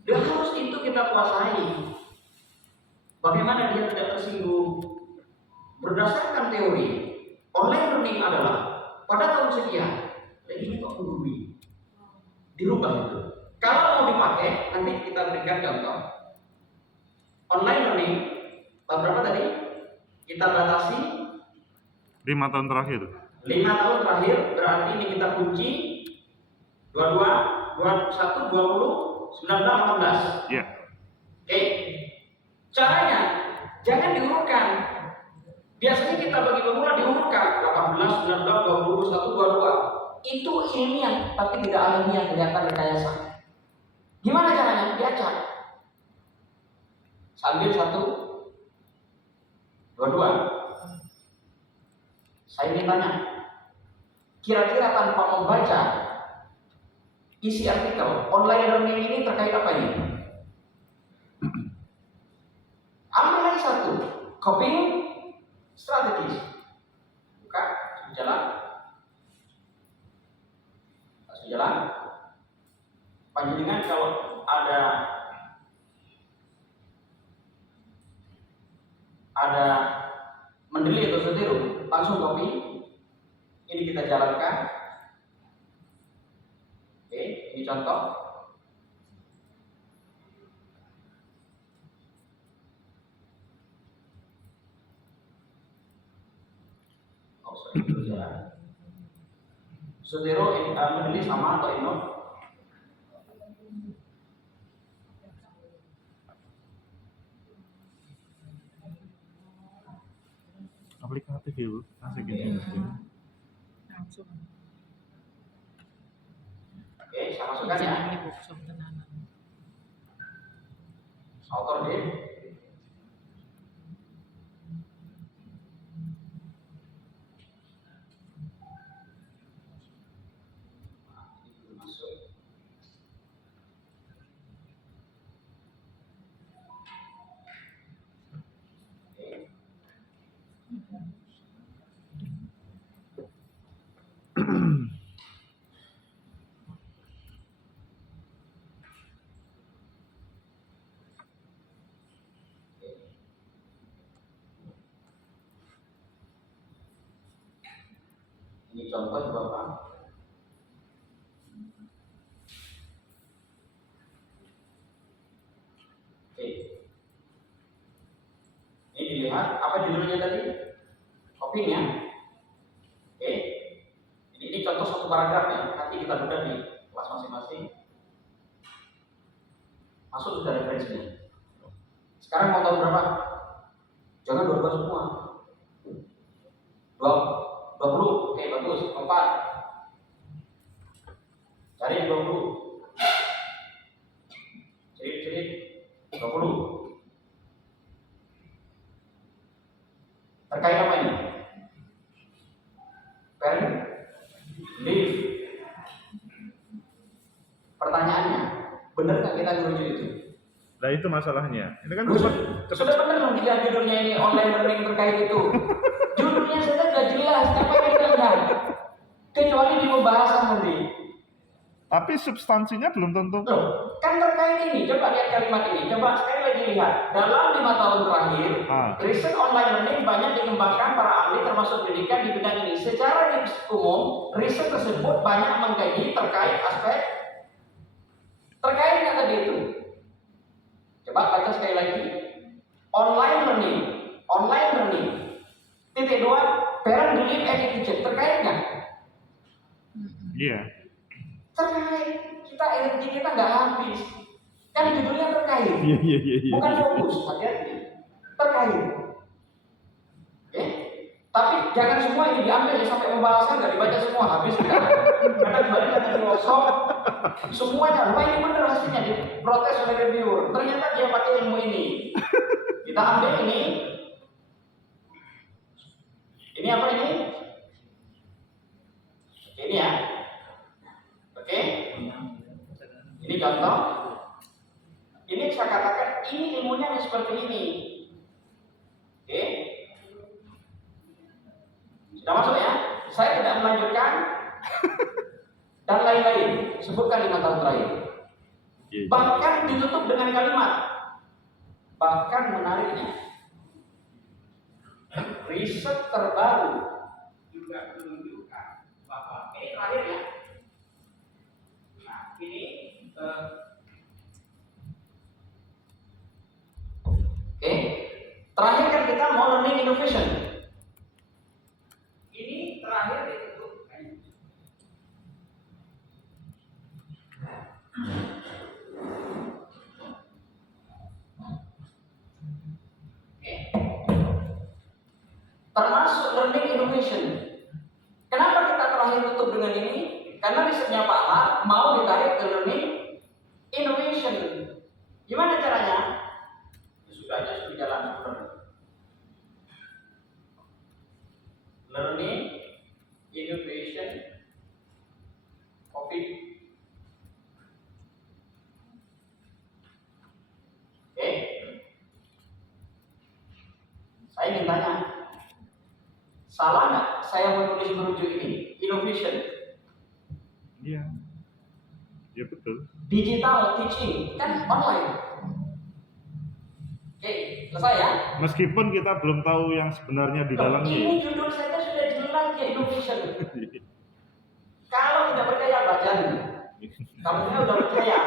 Dan harus itu kita kuasai. Bagaimana dia tidak tersinggung? Berdasarkan teori, online learning adalah pada tahun sekian, ini kok menggurui. Dirubah itu. Kalau mau dipakai, nanti kita berikan contoh. Online learning, tahun berapa tadi? Kita batasi 5 tahun terakhir. 5 tahun terakhir, berarti ini kita kunci 22, 21, 20, 19, 18. Iya. Oke. Caranya jangan diurutkan. Biasanya kita bagi pemula diurutkan 18, 19, 20, 21, 22. Itu ilmiah, tapi tidak alamiah, kelihatan rekayasa. Gimana caranya? Diacak. Sambil 1, 22. 1, Saya ingin tanya, kira-kira tanpa membaca isi artikel, online learning ini terkait apa ini? Ambil lagi satu, coping strategies. Buka, jalan. Jalan. Panjenengan kalau ada mendeli atau setiru, langsung copy. Ini kita jalankan. Oke, ini contoh. Oh, sorry, jalan. Sutero mendeli sama atau ino? Aplikatif ya Bu, asik ini. Langsung. Oke, saya masukkan ya. Jangan di workshop tenanan. Author name. Masuk. Oke. Ini contoh Bapak. Oke. Ini dilihat apa judulnya tadi? Copynya. Oke. Ini contoh satu paragraf ya. Nanti kita bedah di kelas masing-masing. Masuk sudah referensinya. Sekarang mau tahu berapa? Jangan 12 semua. 20. Oke, bagus. 4. Cari 20. Cerit 20. Terkait apa ini? Parent leave. Pertanyaannya, benar nggak kita merujuk itu? Nah itu masalahnya. Ini kan Sudah benar dong dia judulnya ini online learning terkait itu. Judulnya saja sudah jelas, apa yang kita lihat? Kecuali di pembahasan nanti. tapi substansinya belum tentu. Loh, kan terkait ini. Coba lihat kalimat ini. Coba sekali lagi lihat. Dalam 5 tahun terakhir, riset online learning banyak dikembangkan para ahli termasuk pendidikan di bidang ini. Secara umum, riset tersebut banyak mengkaji terkait aspek terkait tadi itu. Coba baca sekali lagi. Online learning. Titik 2, parent belief education terkait nggak? Iya. Terkait. Energi kita nggak habis. Kan judulnya terkait. Iya. Bukan fokus, hati-hati. Terkait. Oke? Tapi jangan semua ini diambil ya, sampai pembahasan nggak dibaca semua habis kan? Karena kemarin ada di workshop semuanya, wah ini bener hasilnya diprotes oleh reviewer. Ternyata dia pakai ilmu ini. Kita ambil ini. Ini apa ini? Ini ya. Oke. Ini contoh. Ini saya katakan ini ilmunya seperti ini. Oke. Sudah masuk ya? Saya tidak melanjutkan dan lain-lain. Sebutkan 5 tahun terakhir. Bahkan ditutup dengan kalimat. Bahkan menariknya, riset terbaru juga menunjukkan bahwa ini terakhir ya. Nah, ini oke. Terakhir kan kita mau learning innovation. Ini terakhir ditutup. Termasuk learning innovation. Kenapa kita terakhir tutup dengan ini? Karena risetnya Pak Har mau ditarik ke learning innovation. Gimana caranya? Ya sudah aja sudah jalan sebenarnya. Learning COVID. Oke, saya ingin tanya, salah nggak saya menulis merujuk ini? Innovation, Iya. Ya betul. digital teaching, kan online. Oke, selesai ya? Meskipun kita belum tahu yang sebenarnya di Loh, dalamnya. ini judul saya sudah jelas ya, innovation. Kalau tidak percaya baca nih. Kamu udah percaya.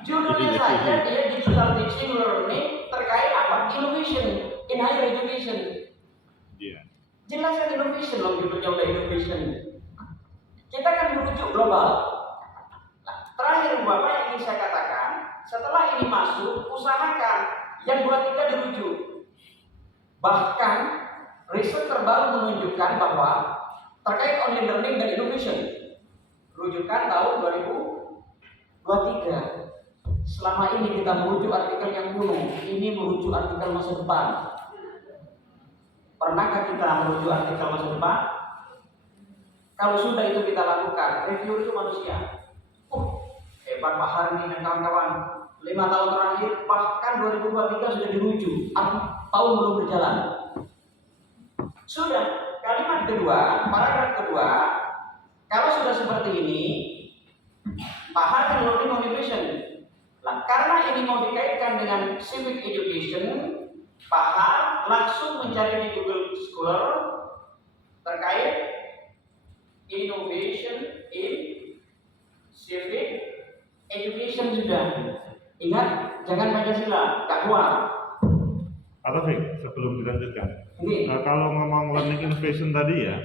Judulnya saja dia digital teaching learning terkait apa? Innovation in higher education. Iya. Jelas kan innovation loh, judulnya udah innovation. Kita kan merujuk global. Nah, terakhir Bapak yang ingin saya katakan, setelah ini masuk, usahakan yang 2-3 dirujuk. Bahkan riset terbaru menunjukkan bahwa terkait online learning dan innovation, rujukan tahun 2023. Selama ini kita merujuk artikel yang kuno, ini merujuk artikel masa depan. Pernahkah kita merujuk artikel masa depan? Kalau sudah itu kita lakukan, review itu manusia. Hebat Pak Harni dan kawan-kawan. 5 tahun terakhir, bahkan 2023 sudah dirujuk. Tahun belum berjalan. Sudah, kalimat kedua, paragraf kedua, kalau sudah seperti ini, Pak Harni learning motivation. Nah, karena ini mau dikaitkan dengan civic education, Pak Har langsung mencari di Google Scholar terkait innovation in civic education sudah. Ingat, jangan Pancasila, tak kuat. Atau Fik, sebelum dilanjutkan, Ini, kalau ngomong learning innovation tadi ya,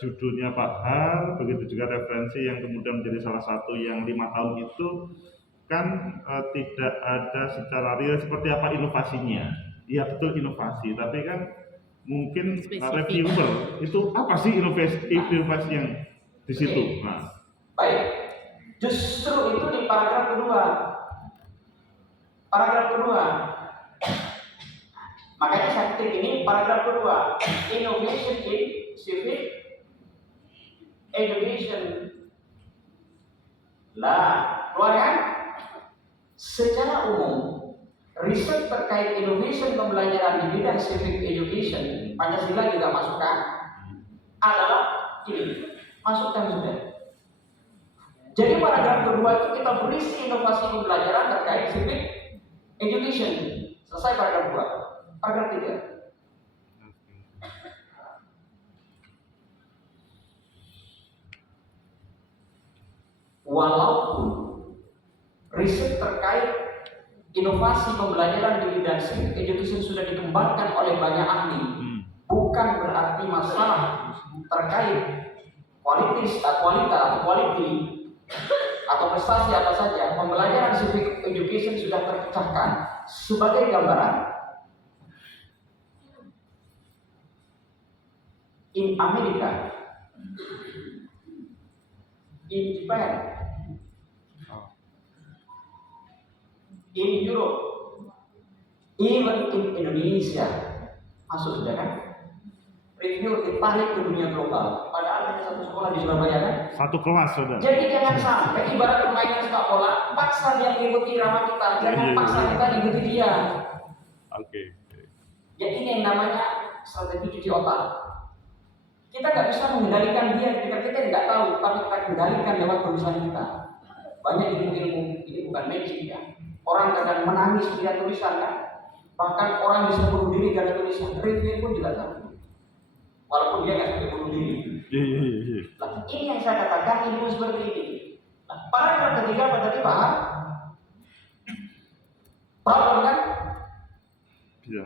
judulnya Pak Har, begitu juga referensi yang kemudian menjadi salah satu yang 5 tahun itu kan tidak ada secara real seperti apa inovasinya. Iya betul inovasi, tapi kan mungkin Spesifik. reviewer itu apa sih inovasi yang di situ. Nah, baik, justru itu di paragraf kedua. Paragraf kedua. Makanya saya ketik ini paragraf kedua. Innovation in civic education. Lah, keluar kan? Secara umum, riset terkait innovation pembelajaran di bidang civic education, Pancasila juga masukkan, adalah ini, masukkan sudah. Jadi paragraf kedua itu kita berisi inovasi pembelajaran terkait civic education. Selesai paragraf 2. Paragraf 3. Walaupun riset terkait inovasi pembelajaran di bidang civic education sudah dikembangkan oleh banyak ahli, bukan berarti masalah terkait kualitas atau prestasi apa saja pembelajaran civic education sudah terpecahkan. Sebagai gambaran, in Amerika, in Japan, in Europe, even in Indonesia, masuk sudah kan? Review ditarik ke dunia global. Padahal hanya satu sekolah di Surabaya kan? satu kelas sudah. Jadi jangan sampai ibarat pemain sepak bola, paksa dia mengikuti irama kita, jangan paksa kita mengikuti dia. Oke. Ya ini yang namanya strategi cuci otak. Kita nggak bisa mengendalikan dia ketika kita nggak tahu, tapi kita kendalikan lewat tulisan kita. Banyak ilmu-ilmu, ini bukan magic ya. Orang kadang menangis melihat tulisan kan, bahkan orang bisa bunuh diri karena tulisan. Review pun juga sama. Walaupun dia nggak sampai bunuh diri. Iya. Nah, ini yang saya katakan ilmu seperti ini. Nah, paragraf ketiga apa tadi Pak? Paham kan? Iya.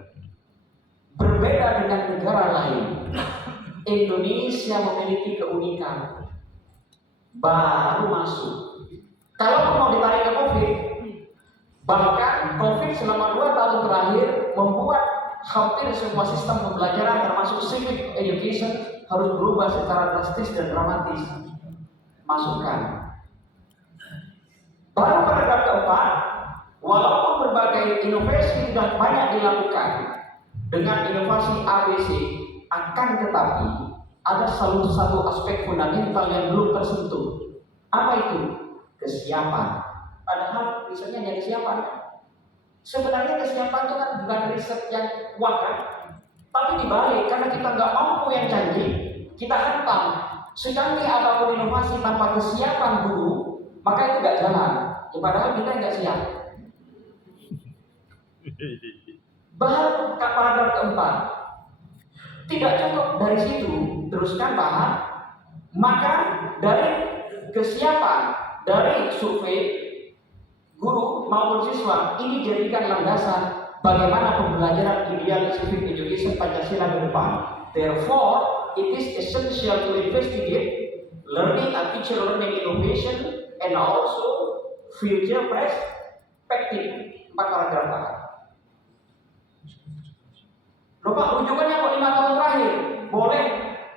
Berbeda dengan negara lain, Indonesia memiliki keunikan. Baru masuk. Kalau mau ditarik ke COVID, bahkan COVID selama 2 tahun terakhir membuat hampir semua sistem pembelajaran termasuk civic education harus berubah secara drastis dan dramatis. Masukkan. Baru paragraf keempat, walaupun berbagai inovasi sudah banyak dilakukan dengan inovasi ABC, akan tetapi ada satu aspek fundamental yang belum tersentuh. Apa itu? Kesiapan. Padahal risetnya hanya kesiapan. Sebenarnya kesiapan itu kan bukan riset yang kuat kan? Tapi dibalik, karena kita nggak mampu yang canggih, kita hantam. Secanggih apapun inovasi tanpa kesiapan guru, maka itu nggak jalan. Ya, padahal kita nggak siap. Baru paragraf keempat. Tidak cukup dari situ, teruskan paham. Maka dari kesiapan, dari survei guru maupun siswa, ini jadikan landasan bagaimana pembelajaran ideal civic education Pancasila ke depan. Therefore, it is essential to investigate learning and teacher learning innovation and also future perspective. 4 paragraf. Loh Pak, rujukannya kok 5 tahun terakhir? Boleh.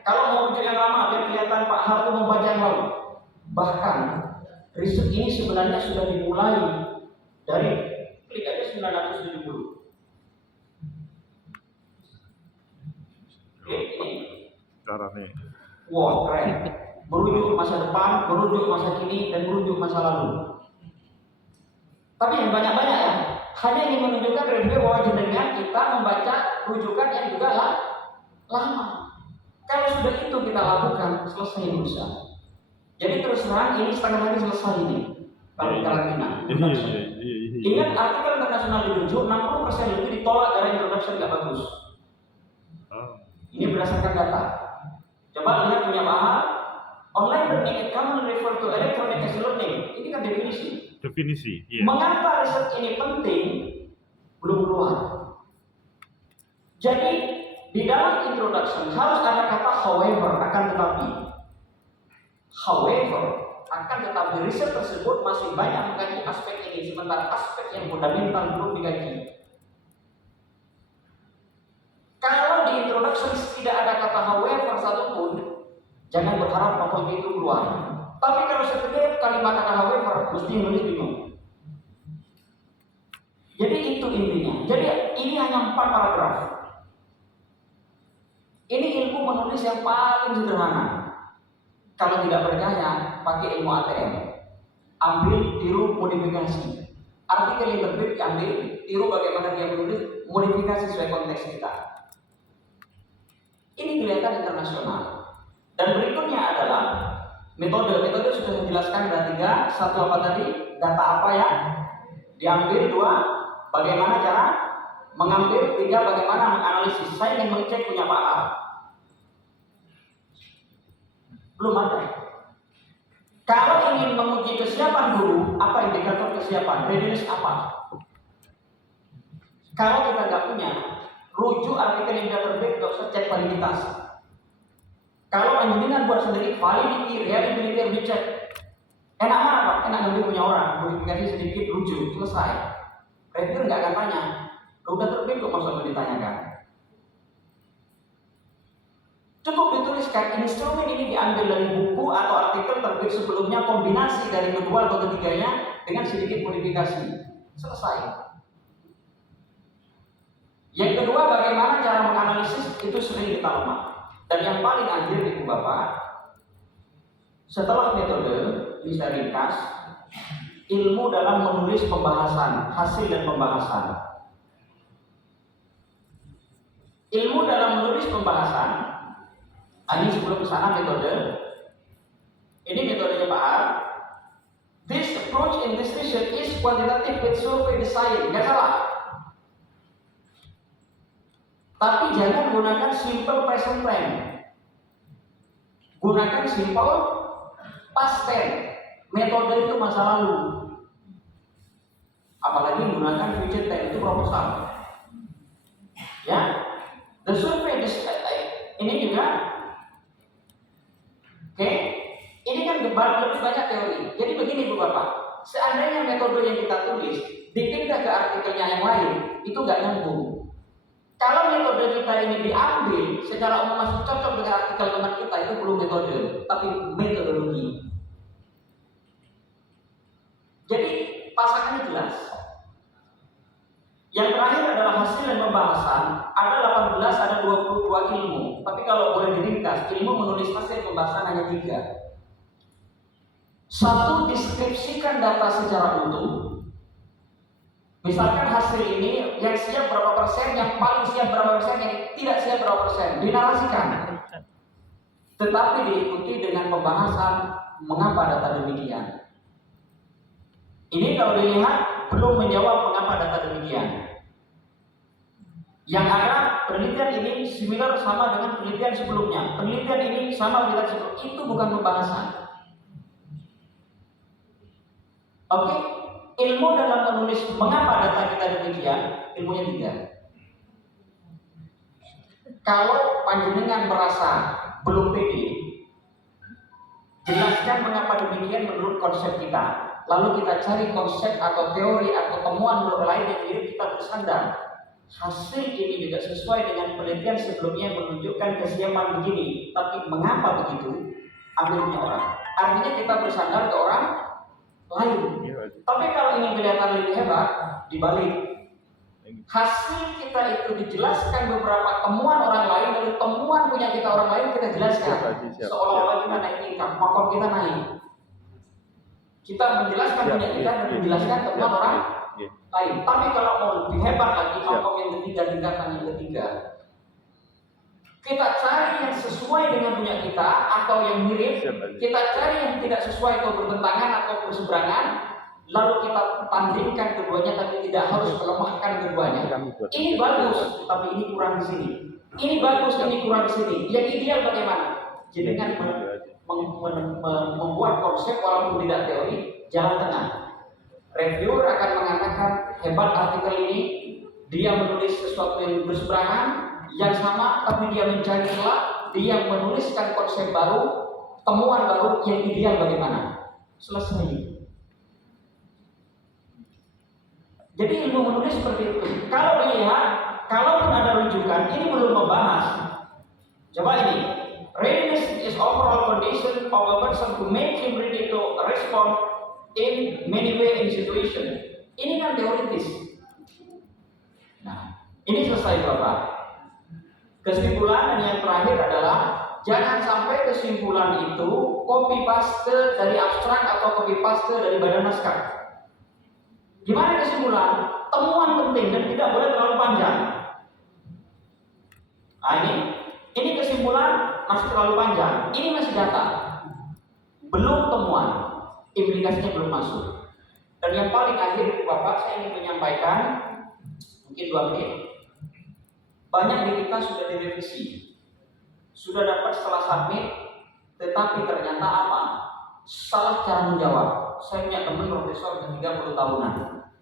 Kalau mau rujuk yang lama, biar kelihatan Pak Harto membaca yang lalu. Bahkan, riset ini sebenarnya sudah dimulai dari klik aja 1970. Ini. Caranya. Wah, keren. Merujuk masa depan, merujuk masa kini, dan merujuk masa lalu. Tapi yang banyak-banyak ya. Hanya ingin menunjukkan review bahwa jenengan kita membaca rujukan yang juga lama. Kalau sudah itu kita lakukan, selesai urusan. Jadi terus terang ini setengah lagi selesai ini. Kalau karantina. Ingat artikel internasional dirujuk, 60% lebih ditolak karena introduction nggak bagus. Ini berdasarkan data. Coba lihat punya Pak. Online learning commonly referred to electronic as learning. Ini kan definisi. Definisi, iya. Mengapa riset ini penting? Belum keluar. Jadi di dalam introduction harus ada kata however, akan tetapi. However, akan tetapi riset tersebut masih banyak mengkaji aspek ini, sementara aspek yang fundamental belum dikaji. Kalau di introduction tidak ada kata however satupun, jangan berharap novel itu keluar. Tapi kalau setiap kalimat kata however, mesti nulis bingung. Jadi itu intinya. Jadi ini hanya 4 paragraf. Ini ilmu menulis yang paling sederhana. Kalau tidak percaya, pakai ilmu ATM. Ambil, tiru, modifikasi. Artikel yang terbit diambil, tiru bagaimana dia menulis, modifikasi sesuai konteks kita. Ini kelihatan internasional. Dan berikutnya adalah metode. Metode sudah saya jelaskan, ada 3. 1 apa tadi? Data apa ya? Diambil. 2, bagaimana cara mengambil. 3, bagaimana menganalisis. Saya ingin mengecek punya Pak A. Belum ada. Kalau ingin menguji kesiapan guru, apa indikator kesiapan? Readiness apa? Kalau kita nggak punya, rujuk artikel yang sudah terbit, nggak usah cek validitas. Kalau panjenengan buat sendiri, validity, reliability dicek. Enak mana Pak? Enak ngambil punya orang, modifikasi sedikit, rujuk, selesai. Reviewer nggak akan tanya, udah terbit kok maksudnya ditanyakan. Cukup dituliskan instrumen ini diambil dari buku atau artikel terbit sebelumnya, kombinasi dari kedua atau ketiganya dengan sedikit modifikasi. Selesai. Yang kedua, bagaimana cara menganalisis, itu sering kita lemah. Dan yang paling akhir Ibu Bapak, setelah metode, bisa ringkas, ilmu dalam menulis pembahasan, hasil dan pembahasan. Ilmu dalam menulis pembahasan, ini sebelum kesana metode. Ini metodenya Pak A. This approach in discussion is quantitative with survey design. Nggak salah. Tapi jangan gunakan simple present tense. Gunakan simple past tense. Metode itu masa lalu. Apalagi gunakan future tense, itu proposal. Ya. The survey ini juga. Oke, ini kan lebih banyak teori. Jadi begini Bu Bapak, seandainya metode yang kita tulis dipindah ke artikelnya yang lain, itu nggak nyambung. Kalau metode kita ini diambil secara umum masih cocok dengan artikel teman kita, itu belum metode, tapi metodologi. Jadi pasangannya jelas. Yang terakhir adalah hasil dan pembahasan. Ada 18, ada 22 ilmu. Tapi kalau boleh diringkas, ilmu menulis hasil pembahasan hanya 3. Satu, deskripsikan data secara utuh. Misalkan hasil ini yang siap berapa persen, yang paling siap berapa persen, yang tidak siap berapa persen, dinarasikan. Tetapi diikuti dengan pembahasan mengapa data demikian. Ini kalau dilihat belum menjawab mengapa data demikian. Yang ada penelitian ini similar sama dengan penelitian sebelumnya. Penelitian ini sama dengan sebelumnya. Itu bukan pembahasan. Oke, ilmu dalam menulis mengapa data kita demikian, ilmunya 3. Kalau panjenengan merasa belum pede, jelaskan mengapa demikian menurut konsep kita. Lalu kita cari konsep atau teori atau temuan menurut lain yang mirip, kita bersandar. Hasil ini juga sesuai dengan penelitian sebelumnya yang menunjukkan kesiapan begini. Tapi mengapa begitu? Ambilnya orang. Artinya kita bersandar ke orang lain. Tapi kalau ingin kelihatan lebih hebat, dibalik. Hasil kita itu dijelaskan beberapa temuan orang lain, lalu temuan punya kita orang lain kita jelaskan. Seolah-olah kita naik tingkat, makom kita naik. Kita menjelaskan punya kita dan menjelaskan temuan orang lain. Tapi kalau mau lebih hebat lagi, makom yang ketiga, tingkatan yang ketiga, kita cari yang sesuai dengan punya kita atau yang mirip, kita cari yang tidak sesuai atau bertentangan atau berseberangan, lalu kita tandingkan keduanya, tapi tidak harus melemahkan keduanya. Ini bagus, tapi ini kurang di sini. Ini bagus, ini kurang di sini. Yang ideal bagaimana? Jadi dengan membuat konsep walaupun tidak teori, jalan tengah. Reviewer akan mengatakan hebat artikel ini, dia menulis sesuatu yang berseberangan, yang sama, tapi dia mencari celah, dia menuliskan konsep baru, temuan baru, yang ideal bagaimana? Selesai. Jadi ilmu menulis seperti itu. Kalau dilihat, kalaupun ada rujukan, ini belum membahas. Coba ini, readiness is overall condition of a person to make him ready to respond in many way in situation. Ini kan teoritis. Nah, ini selesai Bapak. Kesimpulan dan yang terakhir adalah jangan sampai kesimpulan itu copy paste dari abstrak atau copy paste dari badan naskah. Gimana kesimpulan? Temuan penting dan tidak boleh terlalu panjang. Nah, ini kesimpulan masih terlalu panjang. Ini masih data, belum temuan, implikasinya belum masuk. Dan yang paling akhir, Bapak, saya ingin menyampaikan mungkin 2 menit. Banyak dari kita sudah direvisi, sudah dapat setelah submit, tetapi ternyata apa? Salah cara menjawab. Saya punya teman profesor yang 30 tahunan,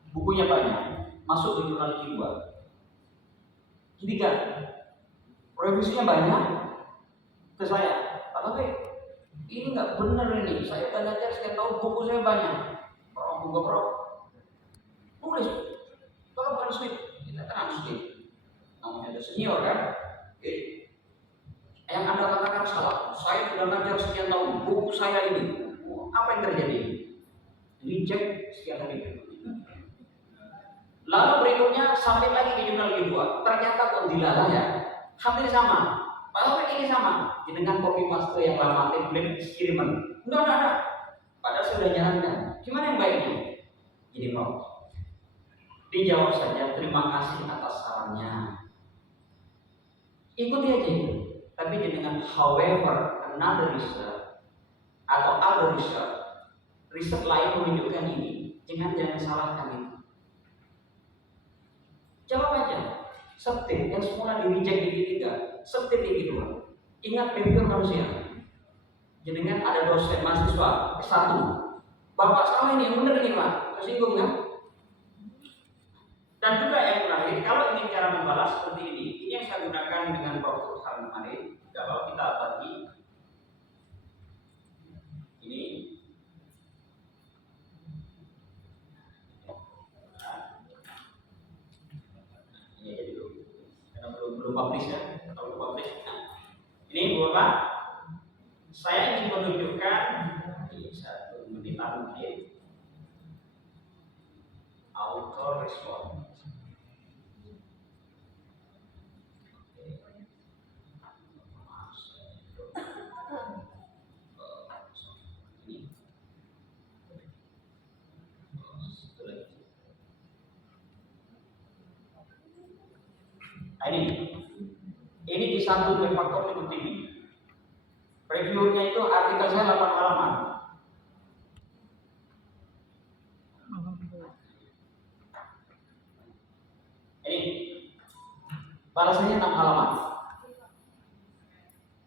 bukunya banyak, masuk di jurnal kedua. Ketiga, revisinya banyak. Ke saya, Pak Taufik, ini nggak benar ini. Saya belajar sekian tahun, buku saya banyak. Buku tulis, kalau bukan sweet, kita translate. Namanya ada senior kan? Oke. Yang Anda katakan salah. Saya sudah belajar sekian tahun, buku saya ini. Apa yang terjadi? Reject sekian hari. Lalu berikutnya sampai lagi ke jurnal kedua. Ternyata kok dilalah ya, hampir sama. Padahal ini sama. Dengan copy paste yang lama template kiriman. Enggak. Padahal sudah nyarankan. Gimana yang baiknya? Jadi mau dijawab saja terima kasih atas sarannya. Ikuti aja itu. Tapi dengan however another research atau other research lain menunjukkan ini. Jangan salahkan itu. Jawab aja. Setip yang semula di reject di ketiga, setip di kedua. Ingat review manusia. Jenengan ada dosen mahasiswa S1. Bapak salah ini, benar ini Pak. Tersinggung kan? Dan juga yang terakhir, kalau ingin cara membalas seperti ini yang saya gunakan dengan Prof. Harun kemarin. Kalau kita bagi ini. Ini aja dulu. Karena belum publish ya. Kalau belum publish. Nah, ini Bapak. Saya ingin menunjukkan ini 1 menit mungkin auto respon. satu faktor cukup tinggi. Reviewernya itu artikel saya 8 halaman. Ini balasannya 6 halaman.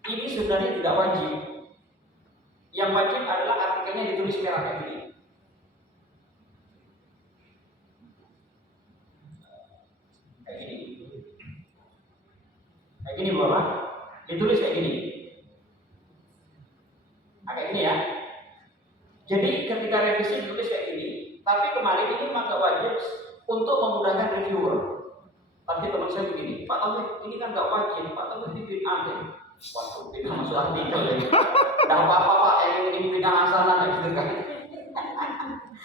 Ini sebenarnya tidak wajib. Yang wajib adalah artikelnya ditulis merah kayak gini. Kayak gini Bapak, ditulis kayak gini. Nah, kayak gini ya. Jadi ketika revisi ditulis kayak gini, tapi kemarin ini maka wajib untuk memudahkan reviewer. Tapi teman saya begini, Pak Taufik, ini kan nggak wajib, Pak Taufik ini bid'ah ya. Waduh, bid'ah masuk artikel ya. Dah apa-apa Pak, yang ini bid'ah asalan gitu kan.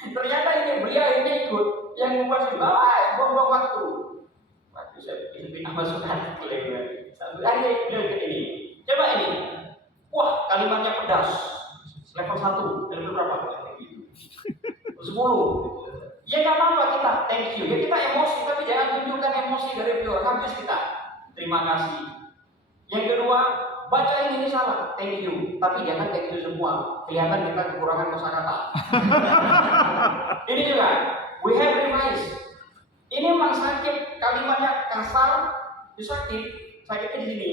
Ternyata ini beliau ini ikut, yang membuat sebelah, buang-buang waktu. Waduh, saya bikin bid'ah masuk artikel ya. Sampai akhirnya beliau ikut ini. Coba ini, wah kalimatnya pedas. Level 1, level berapa? 10. Ya nggak apa-apa kita, thank you. Ya kita emosi, tapi jangan tunjukkan emosi dari reviewer. Habis kita, terima kasih. Yang kedua, baca ini salah, thank you. Tapi jangan thank you semua. Kelihatan kita kekurangan kosakata. Ini juga, we have revised. Ini memang sakit, kalimatnya kasar, itu sakitnya di sini.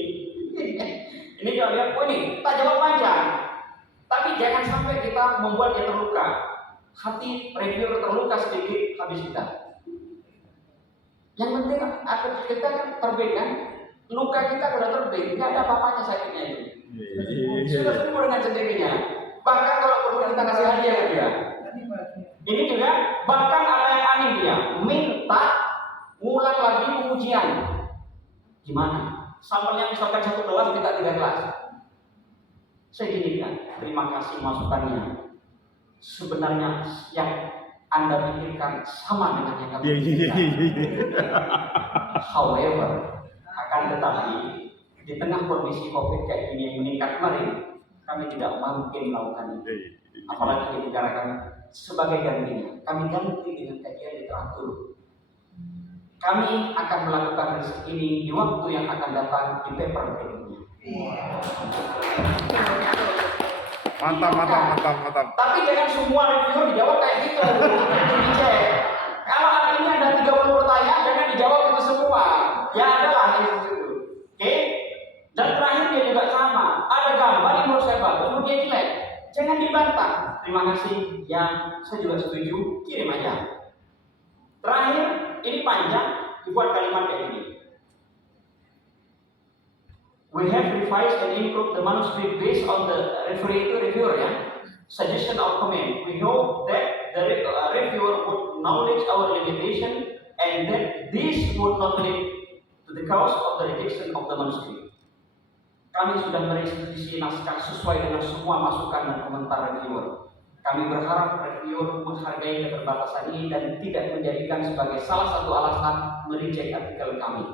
Ini kalau lihat, oh ini tak jawab panjang. Tapi jangan sampai kita membuat dia terluka. Hati reviewer terluka sedikit, habis kita. Yang penting kita kan terbit kan, luka kita sudah terbit, nggak ada apa-apanya sakitnya itu. Sudah sembuh dengan sendirinya. Bahkan kalau perlu kita kasih hadiah ke dia. Ini juga bahkan ada yang aneh dia, minta ngulang lagi pengujian. Gimana? Sampelnya misalkan 1 kelas, minta 3 kelas. Saya gini kan, terima kasih masukannya. Sebenarnya yang Anda pikirkan sama dengan yang kami pikirkan. However, akan tetapi di tengah kondisi COVID kayak gini yang meningkat kemarin, kami tidak mungkin melakukan itu. Apalagi di negara kami sebagai gantinya, kami ganti dengan kajian literatur. Kami akan melakukan riset ini di waktu yang akan datang di paper berikutnya. Mantap. Tapi jangan semua reviewer dijawab kayak gitu. Dicek. Kalau hari ini ada 30 pertanyaan, jangan dijawab itu semua. Ya adalah itu. Oke? Dan terakhir dia juga sama. Ada gambar yang menurut saya bagus, kemudian jelek. Jangan dibantah. Terima kasih. Yang saya juga setuju, kirim aja. Terakhir, ini panjang, dibuat kalimat kayak ini. We have revised and improved the manuscript based on the reviewer, suggestion or comment. We hope that the reviewer would acknowledge our limitation and that this would not lead to the cause of the rejection of the manuscript. Kami sudah merevisi naskah sesuai dengan semua masukan dan komentar reviewer. Kami berharap reviewer menghargai keterbatasan ini dan tidak menjadikan sebagai salah satu alasan mereject artikel kami.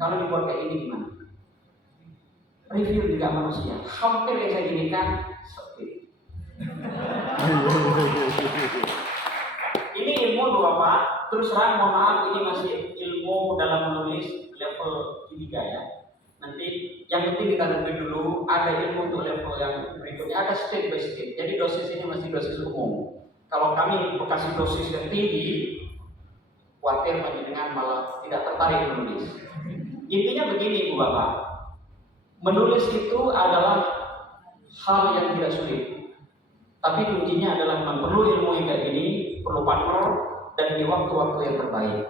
Kalau dibuat kayak ini gimana? Review juga manusia, hampir yang saya gini kan seperti ini ilmu Bapak. Terus terang mohon maaf, ini masih ilmu dalam menulis level 3 ya. Nanti yang penting kita dengar dulu, ada ilmu untuk level yang berikutnya, ada step by step. Jadi dosis ini masih dosis umum. Kalau kami kasih dosis yang tinggi, khawatir panjenengan malah tidak tertarik menulis. Intinya begini Bu Bapak. Menulis itu adalah hal yang tidak sulit, tapi kuncinya adalah memang perlu ilmu yang kayak gini, perlu partner, dan di waktu-waktu yang terbaik.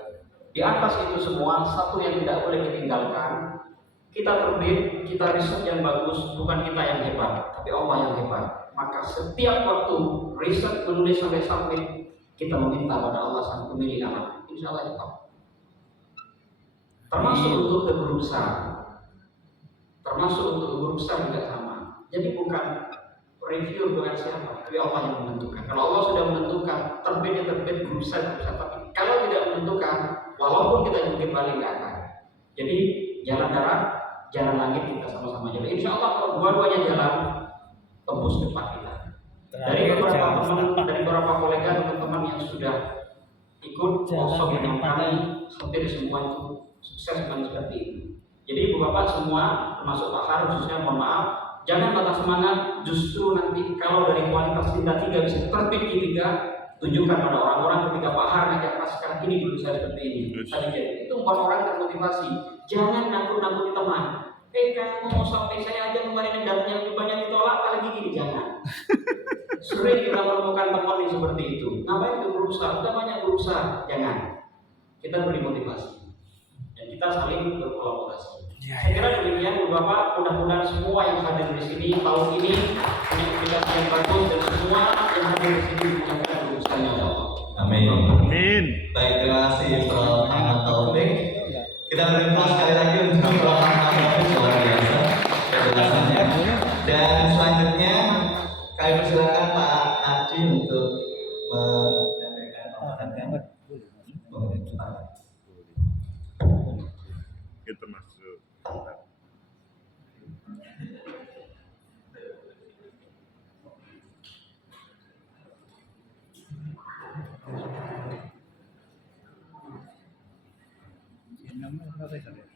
Di atas itu semua, satu yang tidak boleh ditinggalkan, kita terbit, kita riset yang bagus, bukan kita yang hebat, tapi Allah yang hebat. Maka setiap waktu riset menulis sampai kita meminta pada Allah Sang Pemilik alam, insya Allah itu. Termasuk untuk guru besar. Termasuk untuk guru besar juga sama. Jadi bukan review bukan siapa, tapi Allah yang menentukan. Kalau Allah sudah menentukan, terbitnya terbit guru besar. Tapi kalau tidak menentukan, walaupun kita jungkir balik nggak akan. Jadi jalan darat, jalan langit kita sama-sama jalan. Insya Allah kalau dua-duanya jalan, tembus depan kita. Dari beberapa teman, dari beberapa kolega teman-teman yang sudah ikut workshop dengan kami, hampir semua itu sukses dengan seperti itu. Jadi Bapak semua termasuk Pak Har khususnya, mohon maaf, jangan patah semangat. Justru nanti kalau dari kualitas Linda 3 bisa terbit di 3, tunjukkan pada orang-orang ketika Pak Har ngajak Mas sekarang ini dulu saya seperti ini. Tadi jadi itu membuat orang termotivasi. Jangan nakut-nakuti teman. Kamu mau sampai saya aja kemarin datanya lebih banyak ditolak, apalagi gini, jangan. Sering kita menemukan teman yang seperti itu. Ngapain itu berusaha? Udah banyak berusaha, jangan. Kita beri motivasi dan kita saling berkolaborasi. Saya kira demikian, Bapak. Mudah-mudahan semua yang hadir di sini tahun ini punya aktivitas yang bagus dan semua yang hadir di sini mengucapkan urusannya Allah. Amin. Amin. Baik, terima kasih Prof. Ahmad Taufik. Kita berikan sekali lagi untuk Prof. Ahmad Taufik, luar biasa penjelasannya. Dan selanjutnya kami persilakan Pak Adi untuk menyampaikan pemaparannya. Kita masuk. Namanya apa tadi?